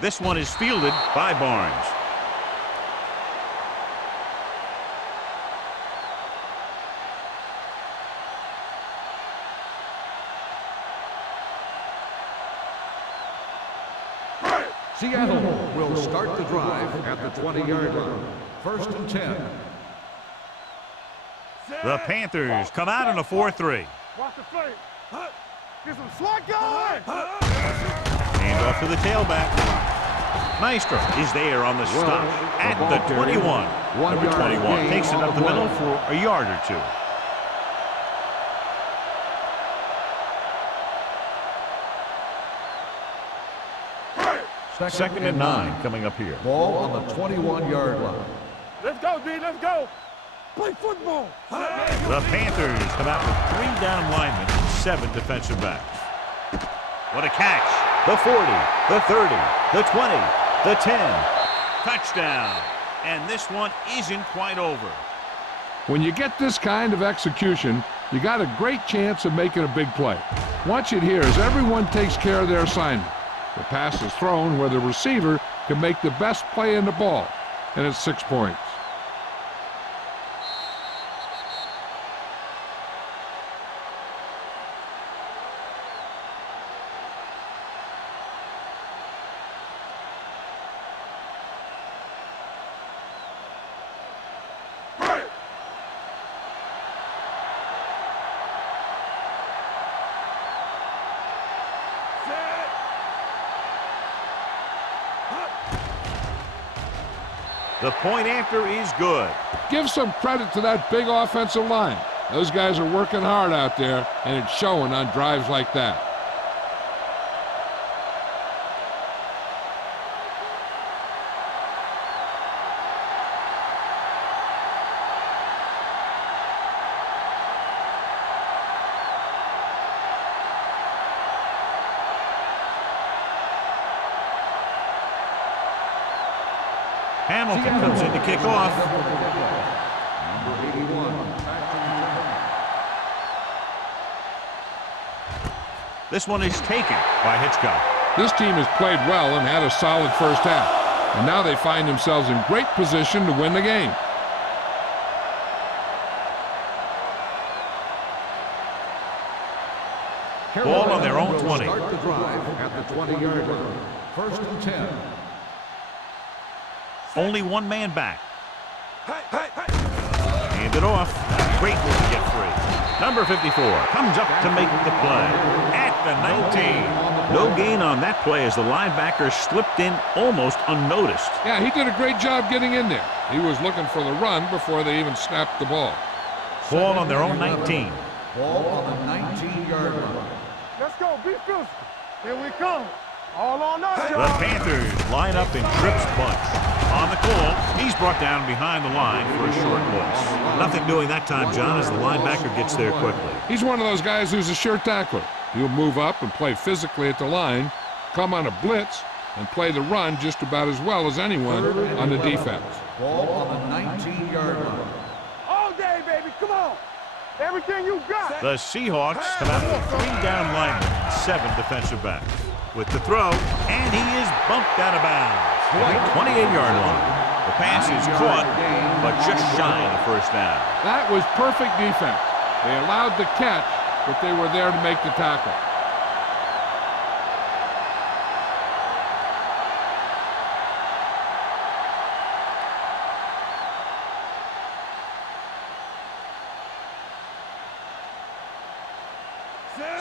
This one is fielded by Barnes. Seattle will start the drive at the 20-yard line. First and 10. The Panthers come out in a 4-3. Watch the play. Get some slot going. Hand off to the tailback. Maestro is there on the stop at the 21. Number 21 takes it up the middle for a yard or 2. Second and 9 coming up here. Ball on the 21-yard line. Let's go, D. Let's go. Play football. The Panthers come out with 3 down linemen and 7 defensive backs. What a catch. The 40, the 30, the 20, the 10. Touchdown. And this one isn't quite over. When you get this kind of execution, you got a great chance of making a big play. Watch it here as everyone takes care of their assignment. The pass is thrown where the receiver can make the best play in the ball, and it's 6 points. The point after is good. Give some credit to that big offensive line. Those guys are working hard out there, and it's showing on drives like that. Hamilton comes in to kick off. Number 81. This one is taken by Hitchcock. This team has played well and had a solid first half, and now they find themselves in great position to win the game. Ball on their own 20. Start the drive at the 20-yard line. First and 10. Only one man back. Hand it off. Great move to get free. Number 54 comes up to make the play at the 19. No gain on that play as the linebacker slipped in almost unnoticed. Yeah, he did a great job getting in there. He was looking for the run before they even snapped the ball. Ball on their own 19. Ball on the 19-yard line. Let's go. Be physical. Here we come. All on us, The y'all. Panthers line up in trips bunch. On the call, he's brought down behind the line for a short loss. Nothing doing that time, John, as the linebacker gets there quickly. He's one of those guys who's a sure tackler. He'll move up and play physically at the line, come on a blitz, and play the run just about as well as anyone on the defense. Ball on the 19-yard line. All day, baby. Come on. Everything you got. The Seahawks come out with 3 down linemen, 7 defensive backs. With the throw, and he is bumped out of bounds at the 28-yard line. The pass is caught, but just shy of the first down. That was perfect defense. They allowed the catch, but they were there to make the tackle.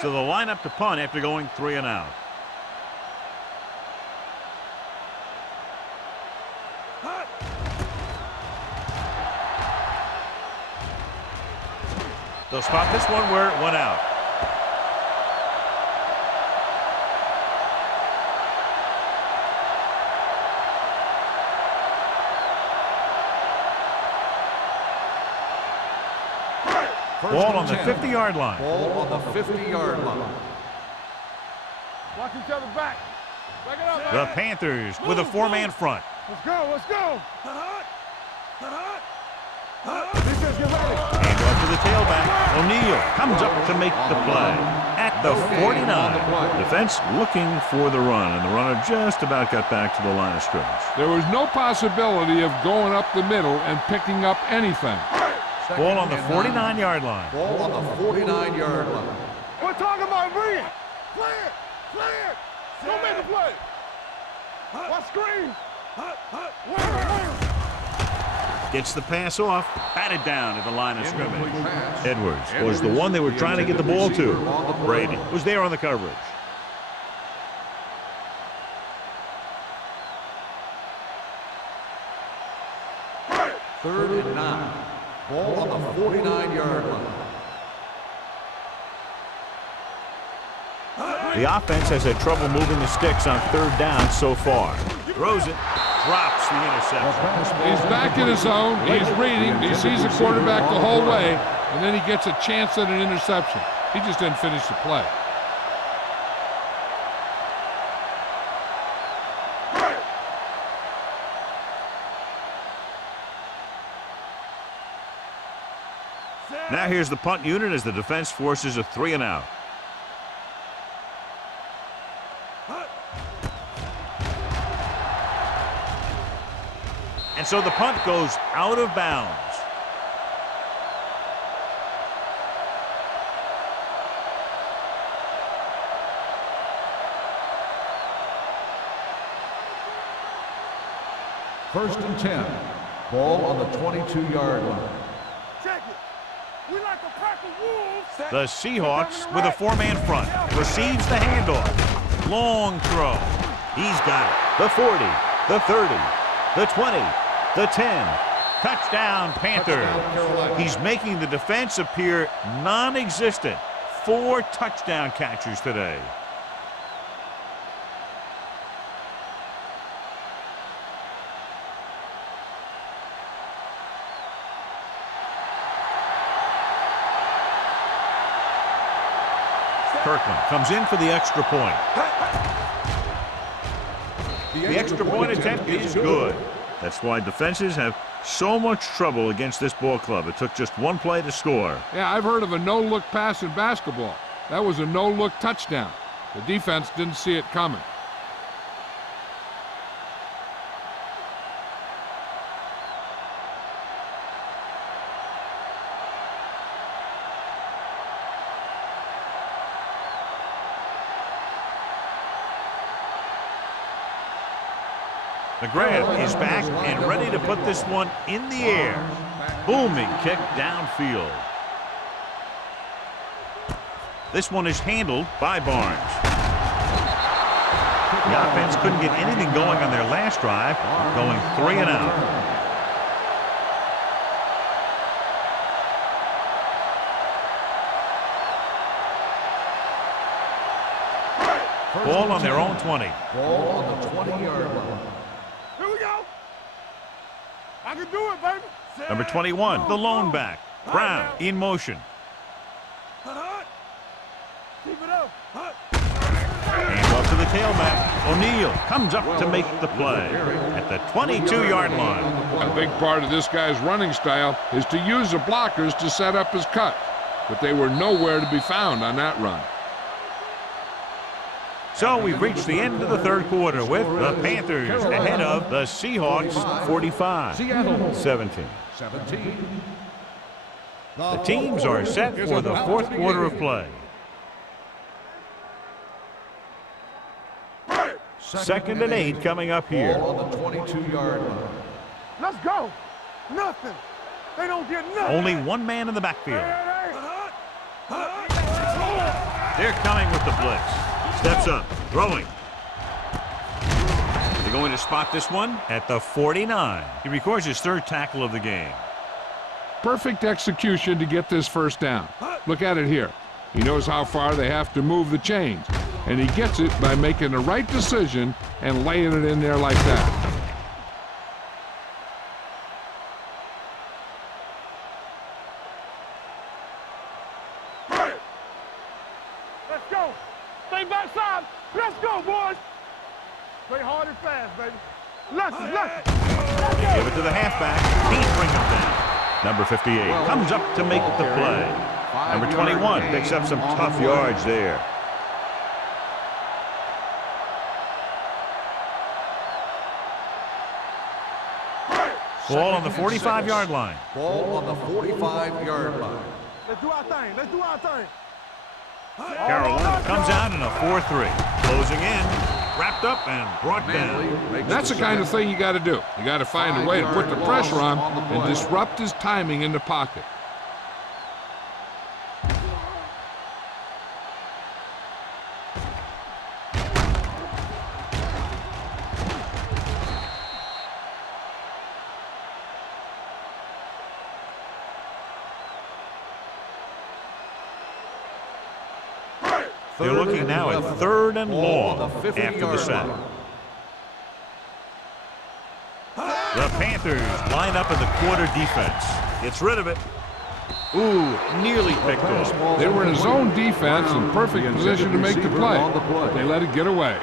So the lineup to punt after going 3 and out. They'll spot this one where it went out. Ball on the 50-yard line. Ball on the 50-yard line. Watch each other back. Back it up, The man. Panthers with a 4-man front. Let's go. Let's go. Defense, get ready. And off to the tailback. O'Neal comes up to make the play at the 49. Defense looking for the run, and the runner just about got back to the line of scrimmage. There was no possibility of going up the middle and picking up anything. Ball on the 49-yard line. Ball on the 49-yard line. We're talking about bring it. Play it. Play it. Don't make the play. Watch screen. Gets the pass off, batted down at the line of scrimmage. Edwards was the one they were trying to get the ball to. Brady was there on the coverage. Third and 9. Ball on the 49-yard line. The offense has had trouble moving the sticks on 3rd down so far. Throws it, drops the interception. He's back in his zone. He's reading. He sees the quarterback the whole way, and then he gets a chance at an interception. He just didn't finish the play. Now here's the punt unit as the defense forces a 3 and out. And so the punt goes out of bounds. First and 10. Ball on the 22-yard line. Check it. We like a pack of wolves. The Seahawks with a 4-man front. Receives the handoff. Long throw. He's got it. The 40, the 30, the 20, the 10, Touchdown, Panthers. He's making the defense appear non-existent. 4 touchdown catchers today. Kirkland comes in for the extra point. The extra point attempt is good. That's why defenses have so much trouble against this ball club. It took just 1 play to score. Yeah, I've heard of a no-look pass in basketball. That was a no-look touchdown. The defense didn't see it coming. McGrath is back and ready to put this one in the air. Booming kick downfield. This one is handled by Barnes. The offense couldn't get anything going on their last drive, going 3 and out. Ball on their own 20. Ball on the 20-yard line. Here we go. I can do it, baby. Number 21, the lone back. Brown in motion. Keep it up. Hands off to the tailback. O'Neal comes up to make the play at the 22-yard line. A big part of this guy's running style is to use the blockers to set up his cut, but they were nowhere to be found on that run. So we've reached the end of the third quarter with the Panthers ahead of the Seahawks 45-17. The teams are set for the fourth quarter of play. Second and 8 coming up here. Ball on the 22-yard line. Let's go. Nothing. They don't get nothing. Only one man in the backfield. They're coming with the blitz. Steps up, throwing. They're going to spot this one at the 49. He records his 3rd tackle of the game. Perfect execution to get this first down. Look at it here. He knows how far they have to move the chains, and he gets it by making the right decision and laying it in there like that. Let's go. Stay backside. Let's go, boys. Play hard and fast, baby. Let's. They give it to the halfback. Can't bring him down. Number 58 comes up to make the play. Number 21 picks up some tough yards there. Ball on the 45-yard line. Ball on the 45-yard line. Let's do our thing. Let's do our thing. Carolina comes out in a 4-3. Closing in, wrapped up and brought down. That's the kind of thing you got to do. You got to find a way to put the pressure on and disrupt his timing in the pocket. They're looking now at 3rd and long after the sack. The Panthers line up in the quarter defense. Gets rid of it. Ooh, nearly picked off. They were in his own defense in perfect position to make the play, but they let it get away.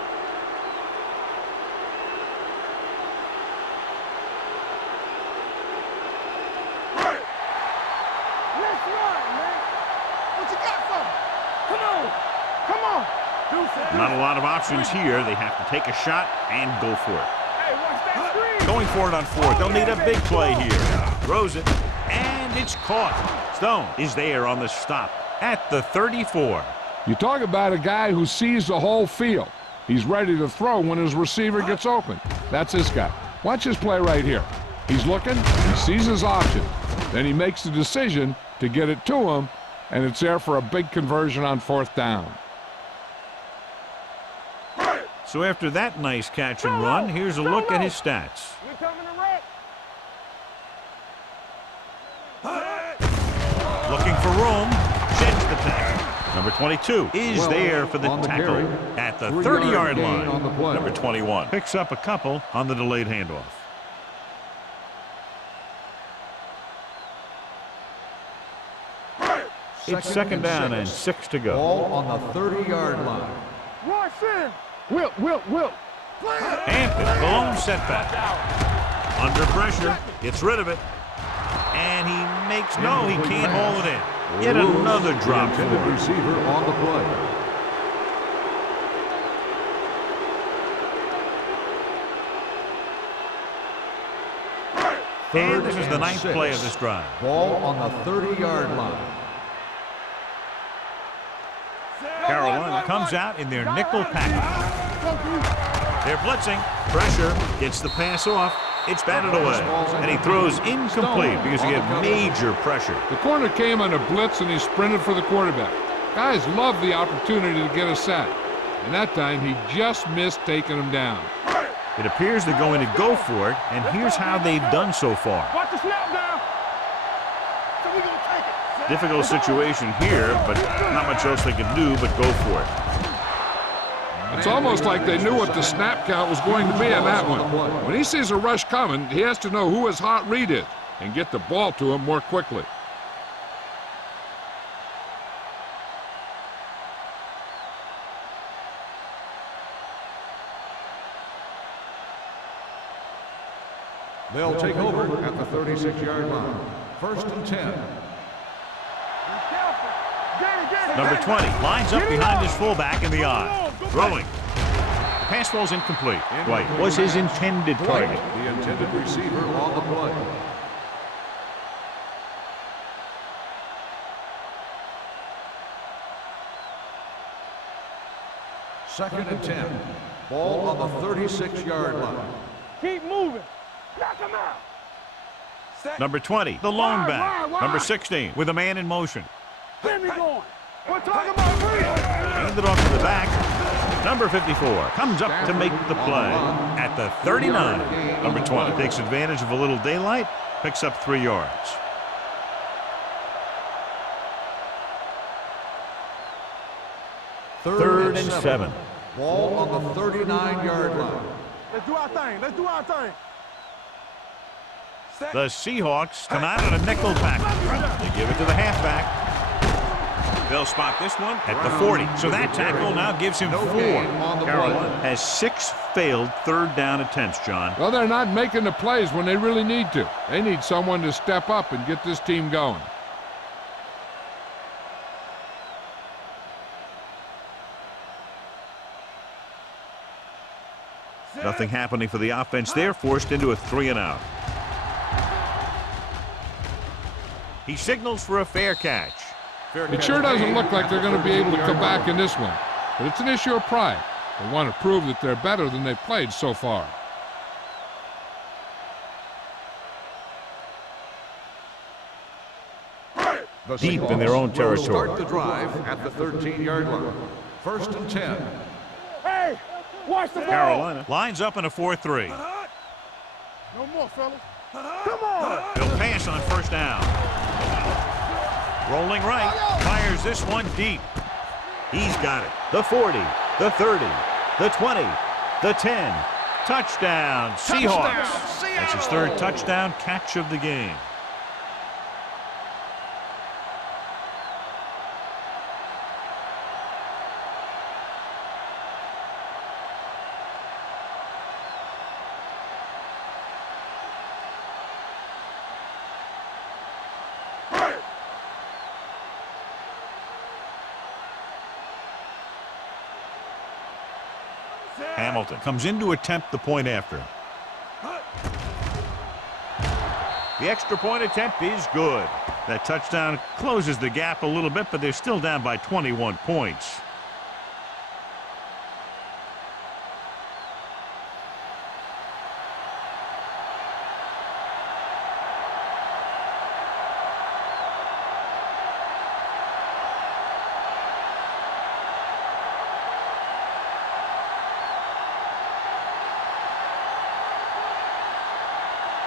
Let's run, man. What you got for me? Come on. Come on. Not a lot of options here. They have to take a shot and go for it. Hey, watch that screen. Going for it on 4th. They'll need a big play here. Throws it, and it's caught. Stone is there on the stop at the 34. You talk about a guy who sees the whole field. He's ready to throw when his receiver gets open. That's this guy. Watch his play right here. He's looking, he sees his option. Then he makes the decision to get it to him, and it's there for a big conversion on 4th down. So after that nice catch and run, here's a look at his stats. We coming to wreck. Number 22 is there for the tackle at the 30-yard line. Number 21 picks up a couple on the delayed handoff. It's second down and 6 to go. Ball on the 30-yard line. Rush in. Whip. Hampton, blown setback. Under pressure, gets rid of it. And he makes, no, he can't haul it in. Yet another drop for the receiver on the play. And this is the 9th play of this drive. Ball on the 30-yard line. Carolina comes out in their nickel package. They're blitzing. Pressure gets the pass off. It's batted away. And he throws incomplete because he had major pressure. The corner came on a blitz and he sprinted for the quarterback. Guys love the opportunity to get a sack. And that time he just missed taking him down. It appears they're going to go for it, and here's how they've done so far. Watch the snap down. So we gonna take it. Difficult situation here, but not much else they can do but go for it. It's almost like they knew what the snap count was going to be on that one. When he sees a rush coming, he has to know who his hot read is and get the ball to him more quickly. They'll take over at the 36-yard line. First and 10. Number 20 lines up behind his fullback in the eye. Throwing. The pass falls incomplete. White was his intended target. The intended receiver on the play. Second and 10. Ball on the 36-yard line. Keep moving. Knock him out. Number 20, the lone back. Number 16 with a man in motion. Get me going. We're talking about free. Handed off to the back. Number 54 comes up to make the play at the 39. Number 20 takes advantage of a little daylight, picks up 3 yards. Third and 7. Ball on the 39-yard line. Let's do our thing. Let's do our thing. The Seahawks come out in a nickel package. They give it to the halfback. They'll spot this one at the 40. So that tackle now gives him 4. Carolina has 6 failed third down attempts, John. Well, they're not making the plays when they really need to. They need someone to step up and get this team going. Nothing happening for the offense there, forced into a 3-and-out. He signals for a fair catch. It sure doesn't look like they're going to be able to come back in this one, but it's an issue of pride. They want to prove that they're better than they've played so far. Deep in their own territory. Start the drive at the 13-yard line. First and 10. Hey, watch the ball. Carolina lines up in a 4-3. No more, fellas. Come on. They'll pass on first down. Rolling right, fires this one deep. He's got it. The 40, the 30, the 20, the 10. Touchdown, Seahawks. That's his 3rd touchdown catch of the game. Hamilton comes in to attempt the point after. The extra point attempt is good. That touchdown closes the gap a little bit, but they're still down by 21 points.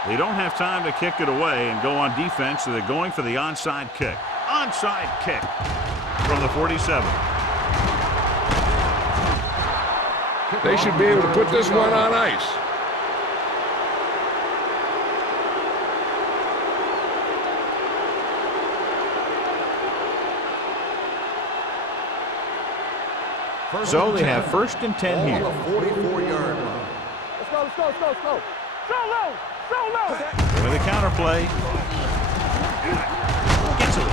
They don't have time to kick it away and go on defense, so they're going for the onside kick. Onside kick. from the 47. They should be able to put this one on ice. So they have 1st and 10 here. On the 44-yard line. Let's go, let's go, let's go, let's go. So low, so low. With a counterplay. Gets it.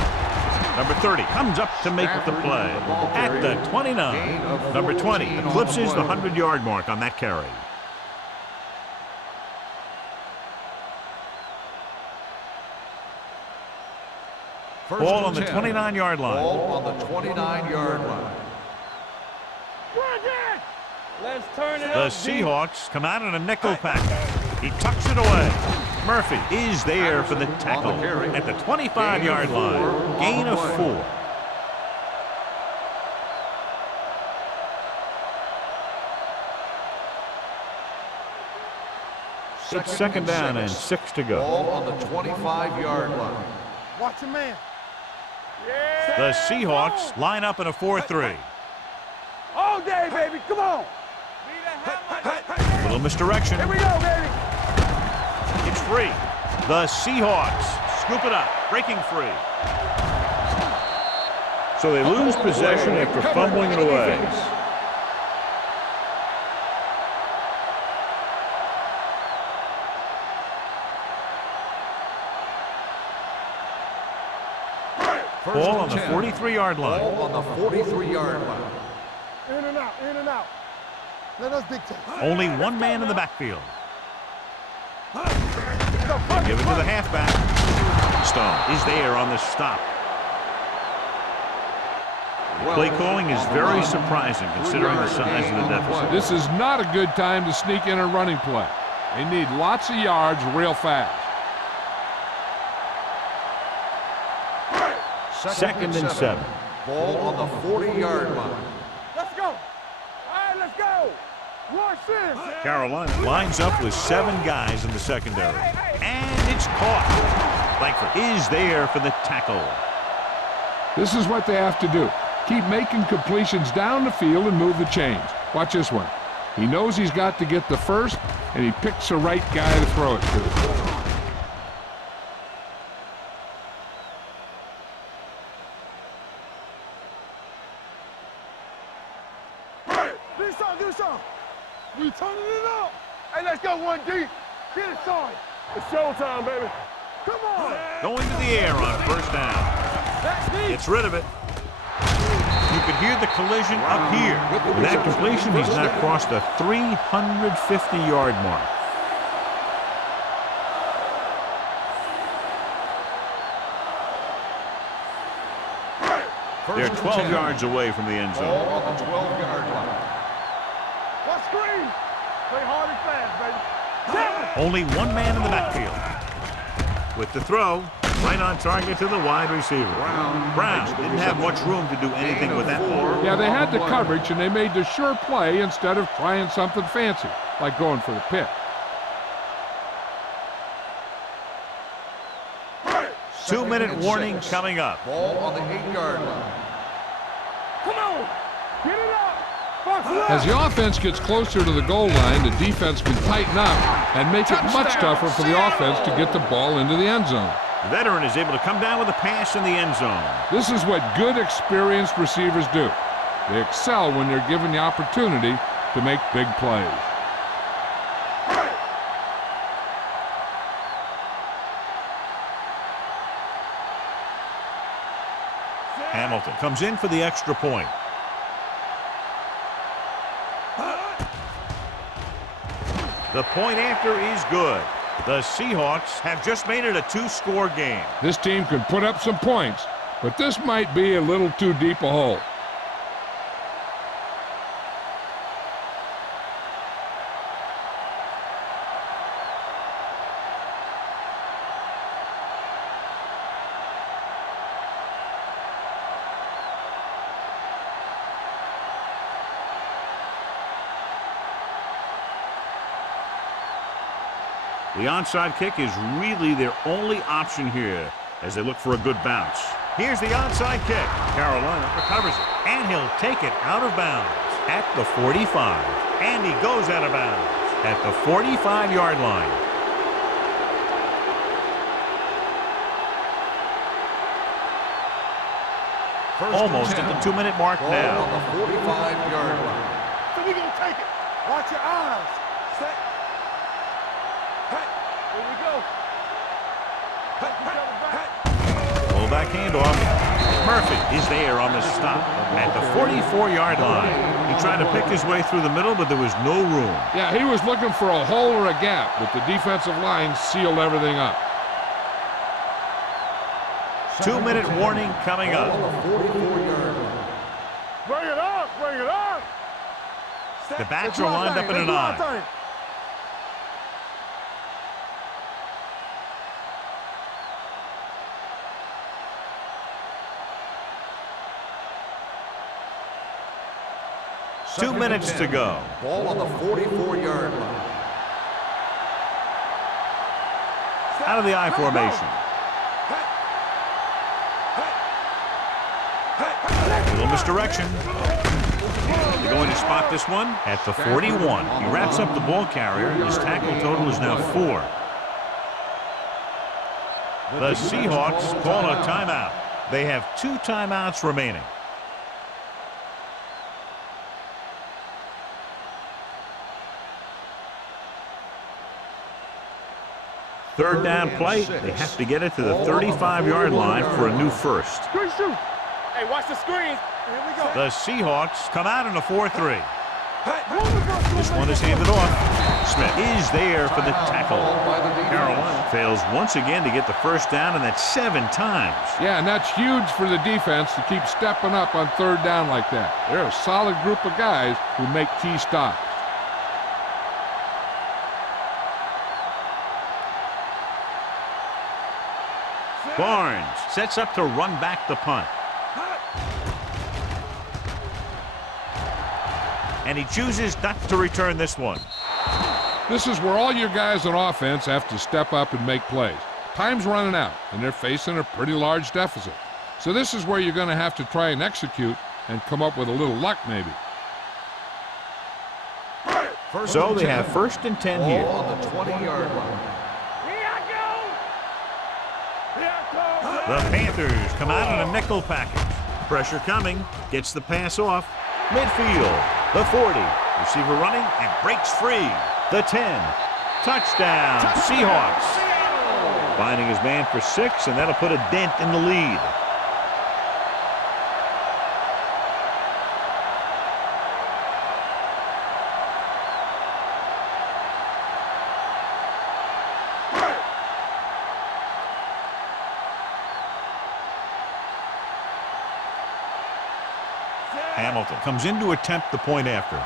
Number 30 comes up to make the play at the 29. Number 20 eclipses the 100-yard mark on that carry. Ball on the 29-yard line. Ball on the 29-yard line. Let's turn it The up. Seahawks come out in a nickel package. He tucks it away. Murphy is there for the tackle at the 25-yard line. Gain of 4. It's 2nd down and 6 to go. Ball on the 25-yard line. Watch your man. The Seahawks line up in a 4-3. All day, baby. Come on. Little misdirection. Here we go, baby. It's free. The Seahawks scoop it up, breaking free. So they lose possession after fumbling it away. Ball on the 43-yard line. Ball on the 43-yard line. In and out, in and out. Let us dictate. Only one man in the backfield. Give it to the halfback. Stone is there on the stop. Play calling is very surprising considering the size of the deficit. This is not a good time to sneak in a running play. They need lots of yards real fast. 2nd and 7. Ball on the 40-yard line. Let's go. All right, let's go. Watch this. Carolina lines up with 7 guys in the secondary. And it's caught. Langford is there for the tackle. This is what they have to do. Keep making completions down the field and move the chains. Watch this one. He knows he's got to get the first, and he picks the right guy to throw it to. Do something. We turning it up. Hey, let's go 1D. Get it started. It's showtime, baby. Come on. Going to the air on 1st down. Gets rid of it. You could hear the collision up here. With that completion, he's now crossed the 350-yard mark. They're 12 yards away from the end zone. Ball on the 12-yard line. What screen? Play hard and fast, baby. Only one man in the backfield. With the throw, right on target to the wide receiver. Brown didn't have much room to do anything with that ball. Yeah, they had the coverage, and they made the sure play instead of trying something fancy, like going for the pick. 2-minute warning coming up. Ball on the 8-yard line. Come on. Get it up. As the offense gets closer to the goal line, the defense can tighten up and make it much tougher for the offense to get the ball into the end zone. The veteran is able to come down with a pass in the end zone. This is what good, experienced receivers do. They excel when they're given the opportunity to make big plays. Hamilton comes in for the extra point. The point after is good. The Seahawks have just made it a 2-score game. This team can put up some points, but this might be a little too deep a hole. The onside kick is really their only option here as they look for a good bounce. Here's the onside kick. Carolina recovers it, and he'll take it out of bounds at the 45. And he goes out of bounds at the 45-yard line. Almost at the 2-minute mark now. On the 45-yard line. So we're going to take it. Watch your eyes. Set. Hey. Here we go. Fullback handoff. Murphy is there on the stop at the 44-yard line. He tried to pick his way through the middle, but there was no room. Yeah, he was looking for a hole or a gap, but the defensive line sealed everything up. 2-minute warning coming up. On the 44-yard line. Bring it up. Bring it up. The backs are lined up in an I. Two minutes to go. Ball on the 44-yard line. Out of the I formation. A little misdirection. They're going to spot this one at the 41. He wraps up the ball carrier. His tackle total is now 4. The Seahawks call a timeout. They have 2 timeouts remaining. Third down play. They have to get it to the 35-yard line for a new first. Screen shoot. Hey, watch the screen. Here we go. The Seahawks come out in a 4-3. This one is handed off. Smith is there for the tackle. Carolina fails once again to get the first down, and that's 7 times. Yeah, and that's huge for the defense to keep stepping up on third down like that. They're a solid group of guys who make key stops. Barnes sets up to run back the punt. And he chooses not to return this one. This is where all your guys on offense have to step up and make plays. Time's running out, and they're facing a pretty large deficit. So this is where you're going to have to try and execute and come up with a little luck maybe. So they have 1st and 10 here. Ball on the 20-yard line. The Panthers come out in a nickel package. Pressure coming. Gets the pass off. Midfield. The 40. Receiver running and breaks free. The 10. Touchdown. Seahawks. Finding his man for 6, and that'll put a dent in the lead. Hamilton comes in to attempt the point after.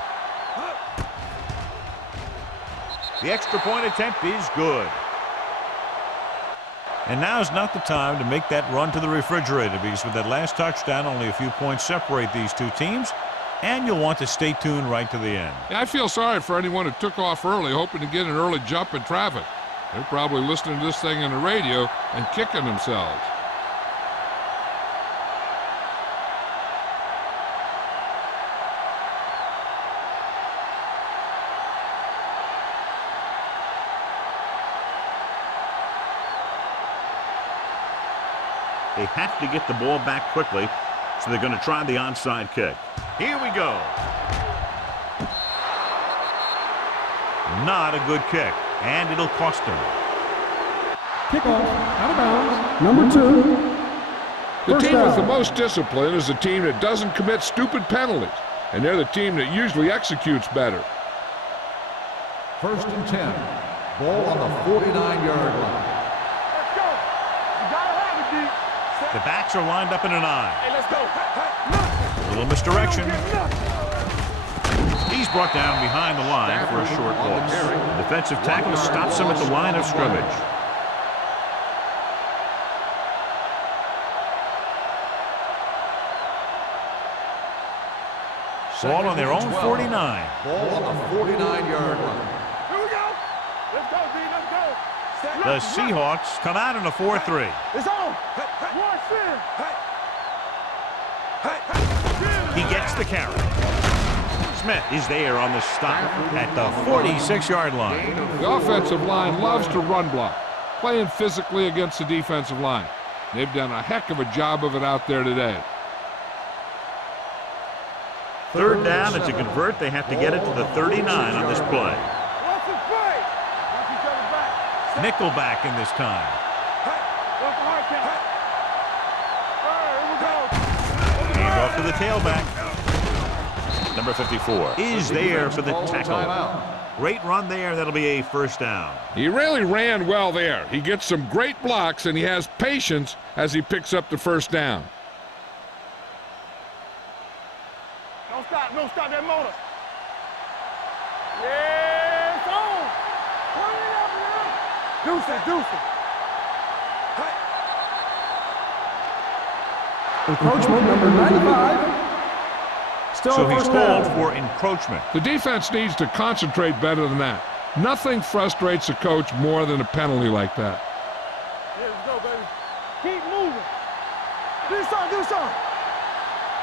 The extra point attempt is good. And now's not the time to make that run to the refrigerator, because with that last touchdown, only a few points separate these two teams, and you'll want to stay tuned right to the end. Yeah, I feel sorry for anyone who took off early hoping to get an early jump in traffic. They're probably listening to this thing on the radio and kicking themselves. They have to get the ball back quickly, so they're going to try the onside kick. Here we go. Not a good kick, and it'll cost them. Kickoff, out of bounds, number 2. The team with the most discipline is the team that doesn't commit stupid penalties, and they're the team that usually executes better. 1st and 10. Ball on the 49-yard line. Let's go. You gotta have it, D. The backs are lined up in an I. Hey, let's go. A little misdirection. He's brought down behind the line for a short loss. The defensive tackle stops him at the line of scrimmage. Ball on their own 49. Ball on the 49-yard line. Here we go. Let's go, D. Let's go. The Seahawks come out in a 4-3. It's on. He gets the carry. Smith is there on the stop at the 46-yard line. The offensive line loves to run block, playing physically against the defensive line. They've done a heck of a job of it out there today. Third down, and to convert, they have to get it to the 39 on this play. Nickel back in this time. Hand off to the tailback. Number 54 is there for the tackle. Great run there. That'll be a first down. He really ran well there. He gets some great blocks, and he has patience as he picks up the first down. Don't stop that motor. Yeah, it's on. Turn it up now. Deuce it. Encroachment number 95. Still So he's first called down. for encroachment. The defense needs to concentrate better than that. Nothing frustrates a coach more than a penalty like that. Yeah, let's go, baby. Keep moving. Do something.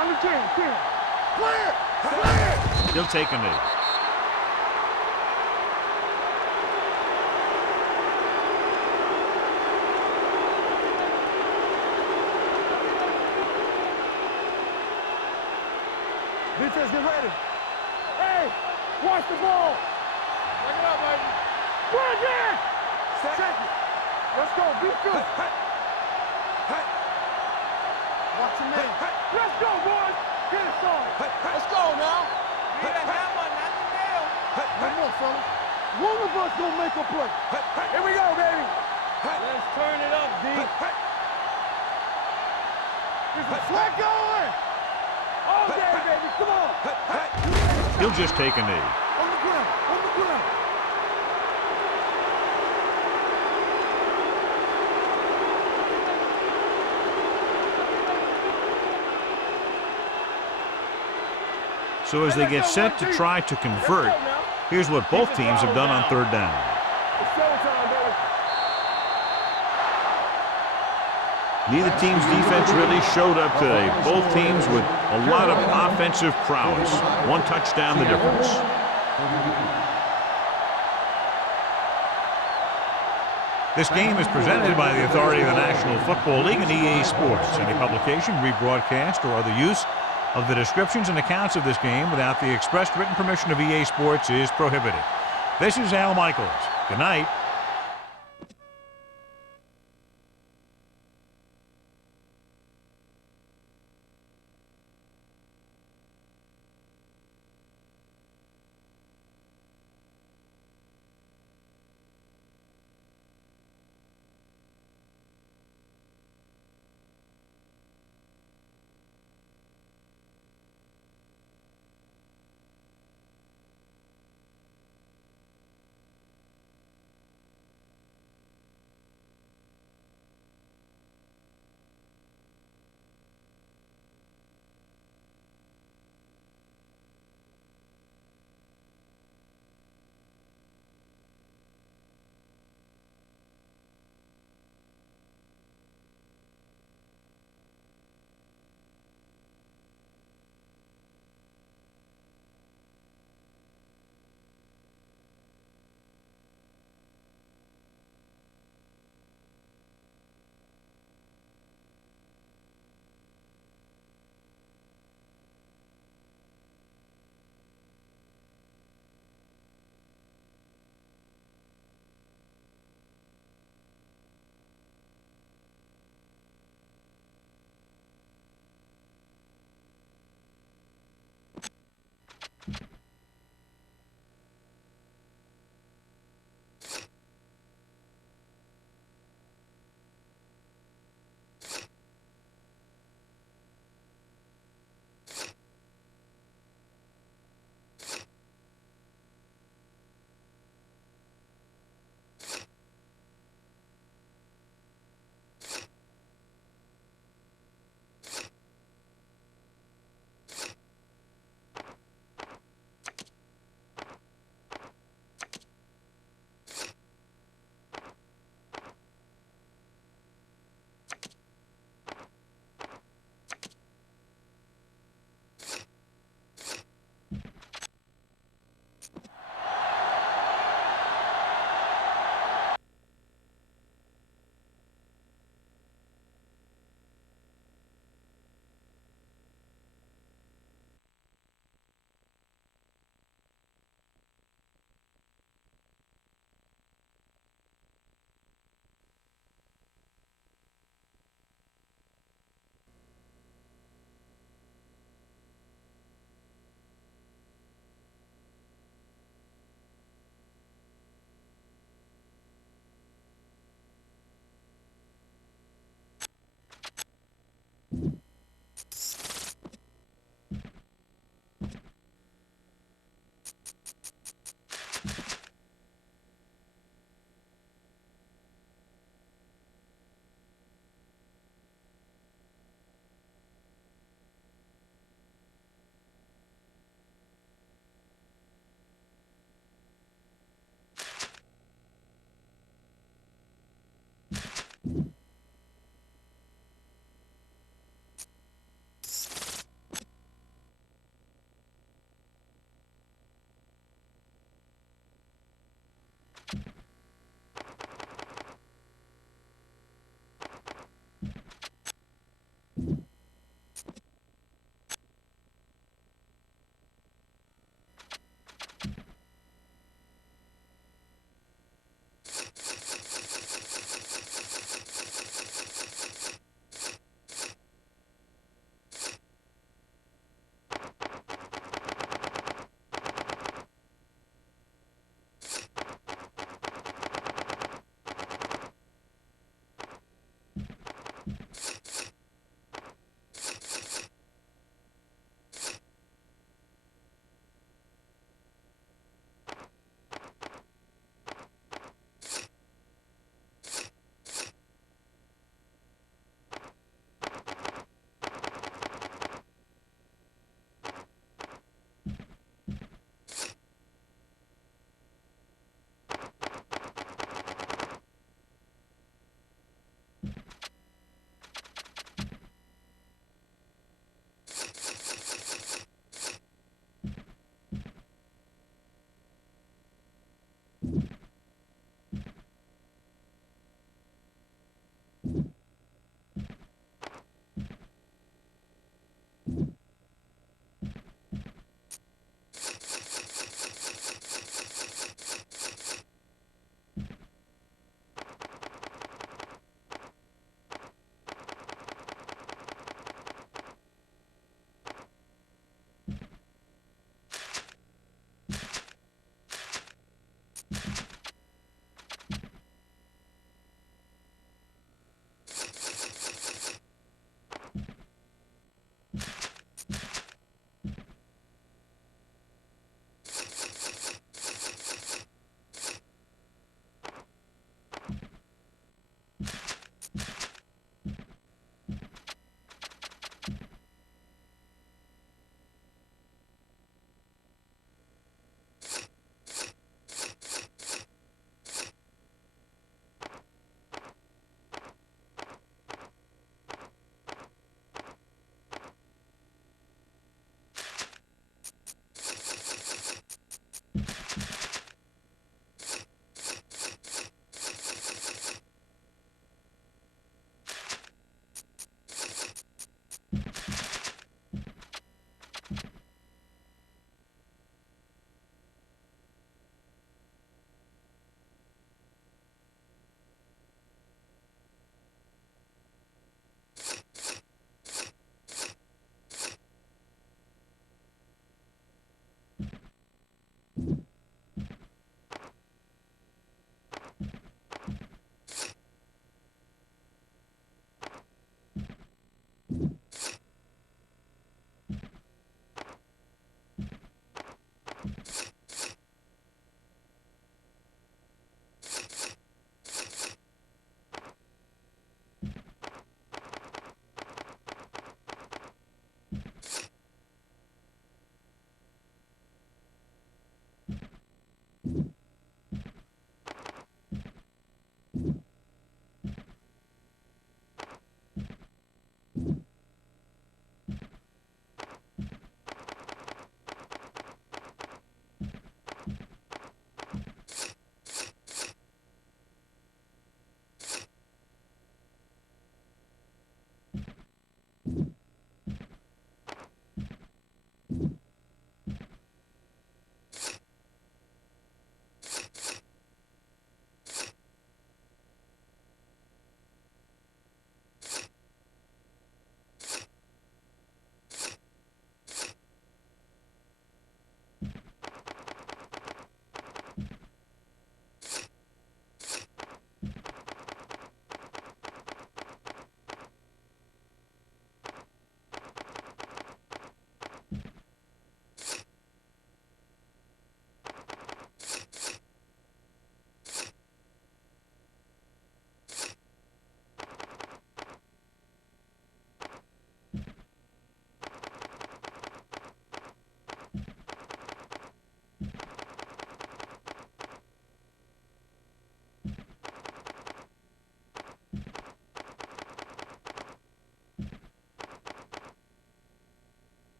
Under 10. Clear. He'll take a knee. Defense, get ready. Hey, watch the ball. Back it up, baby. Run again. Check it. Let's go. Be good. Watch your man. Let's go, boys. Get it started. Let's go now. Need a hammer, not the nail. One more, fellas. One of us gonna make a play. Here we go, baby. Let's turn it up, D. There's a flag going. All day, baby. Come on. He'll just take a knee. On the ground. So as they get set to try to convert, here's what both teams have done on third down. It's showtime, baby. Neither team's defense really showed up today. Both teams with a lot of offensive prowess. One touchdown the difference. This game is presented by the authority of the National Football League and EA Sports. Any publication, rebroadcast, or other use of the descriptions and accounts of this game without the expressed written permission of EA Sports is prohibited. This is Al Michaels. Good night.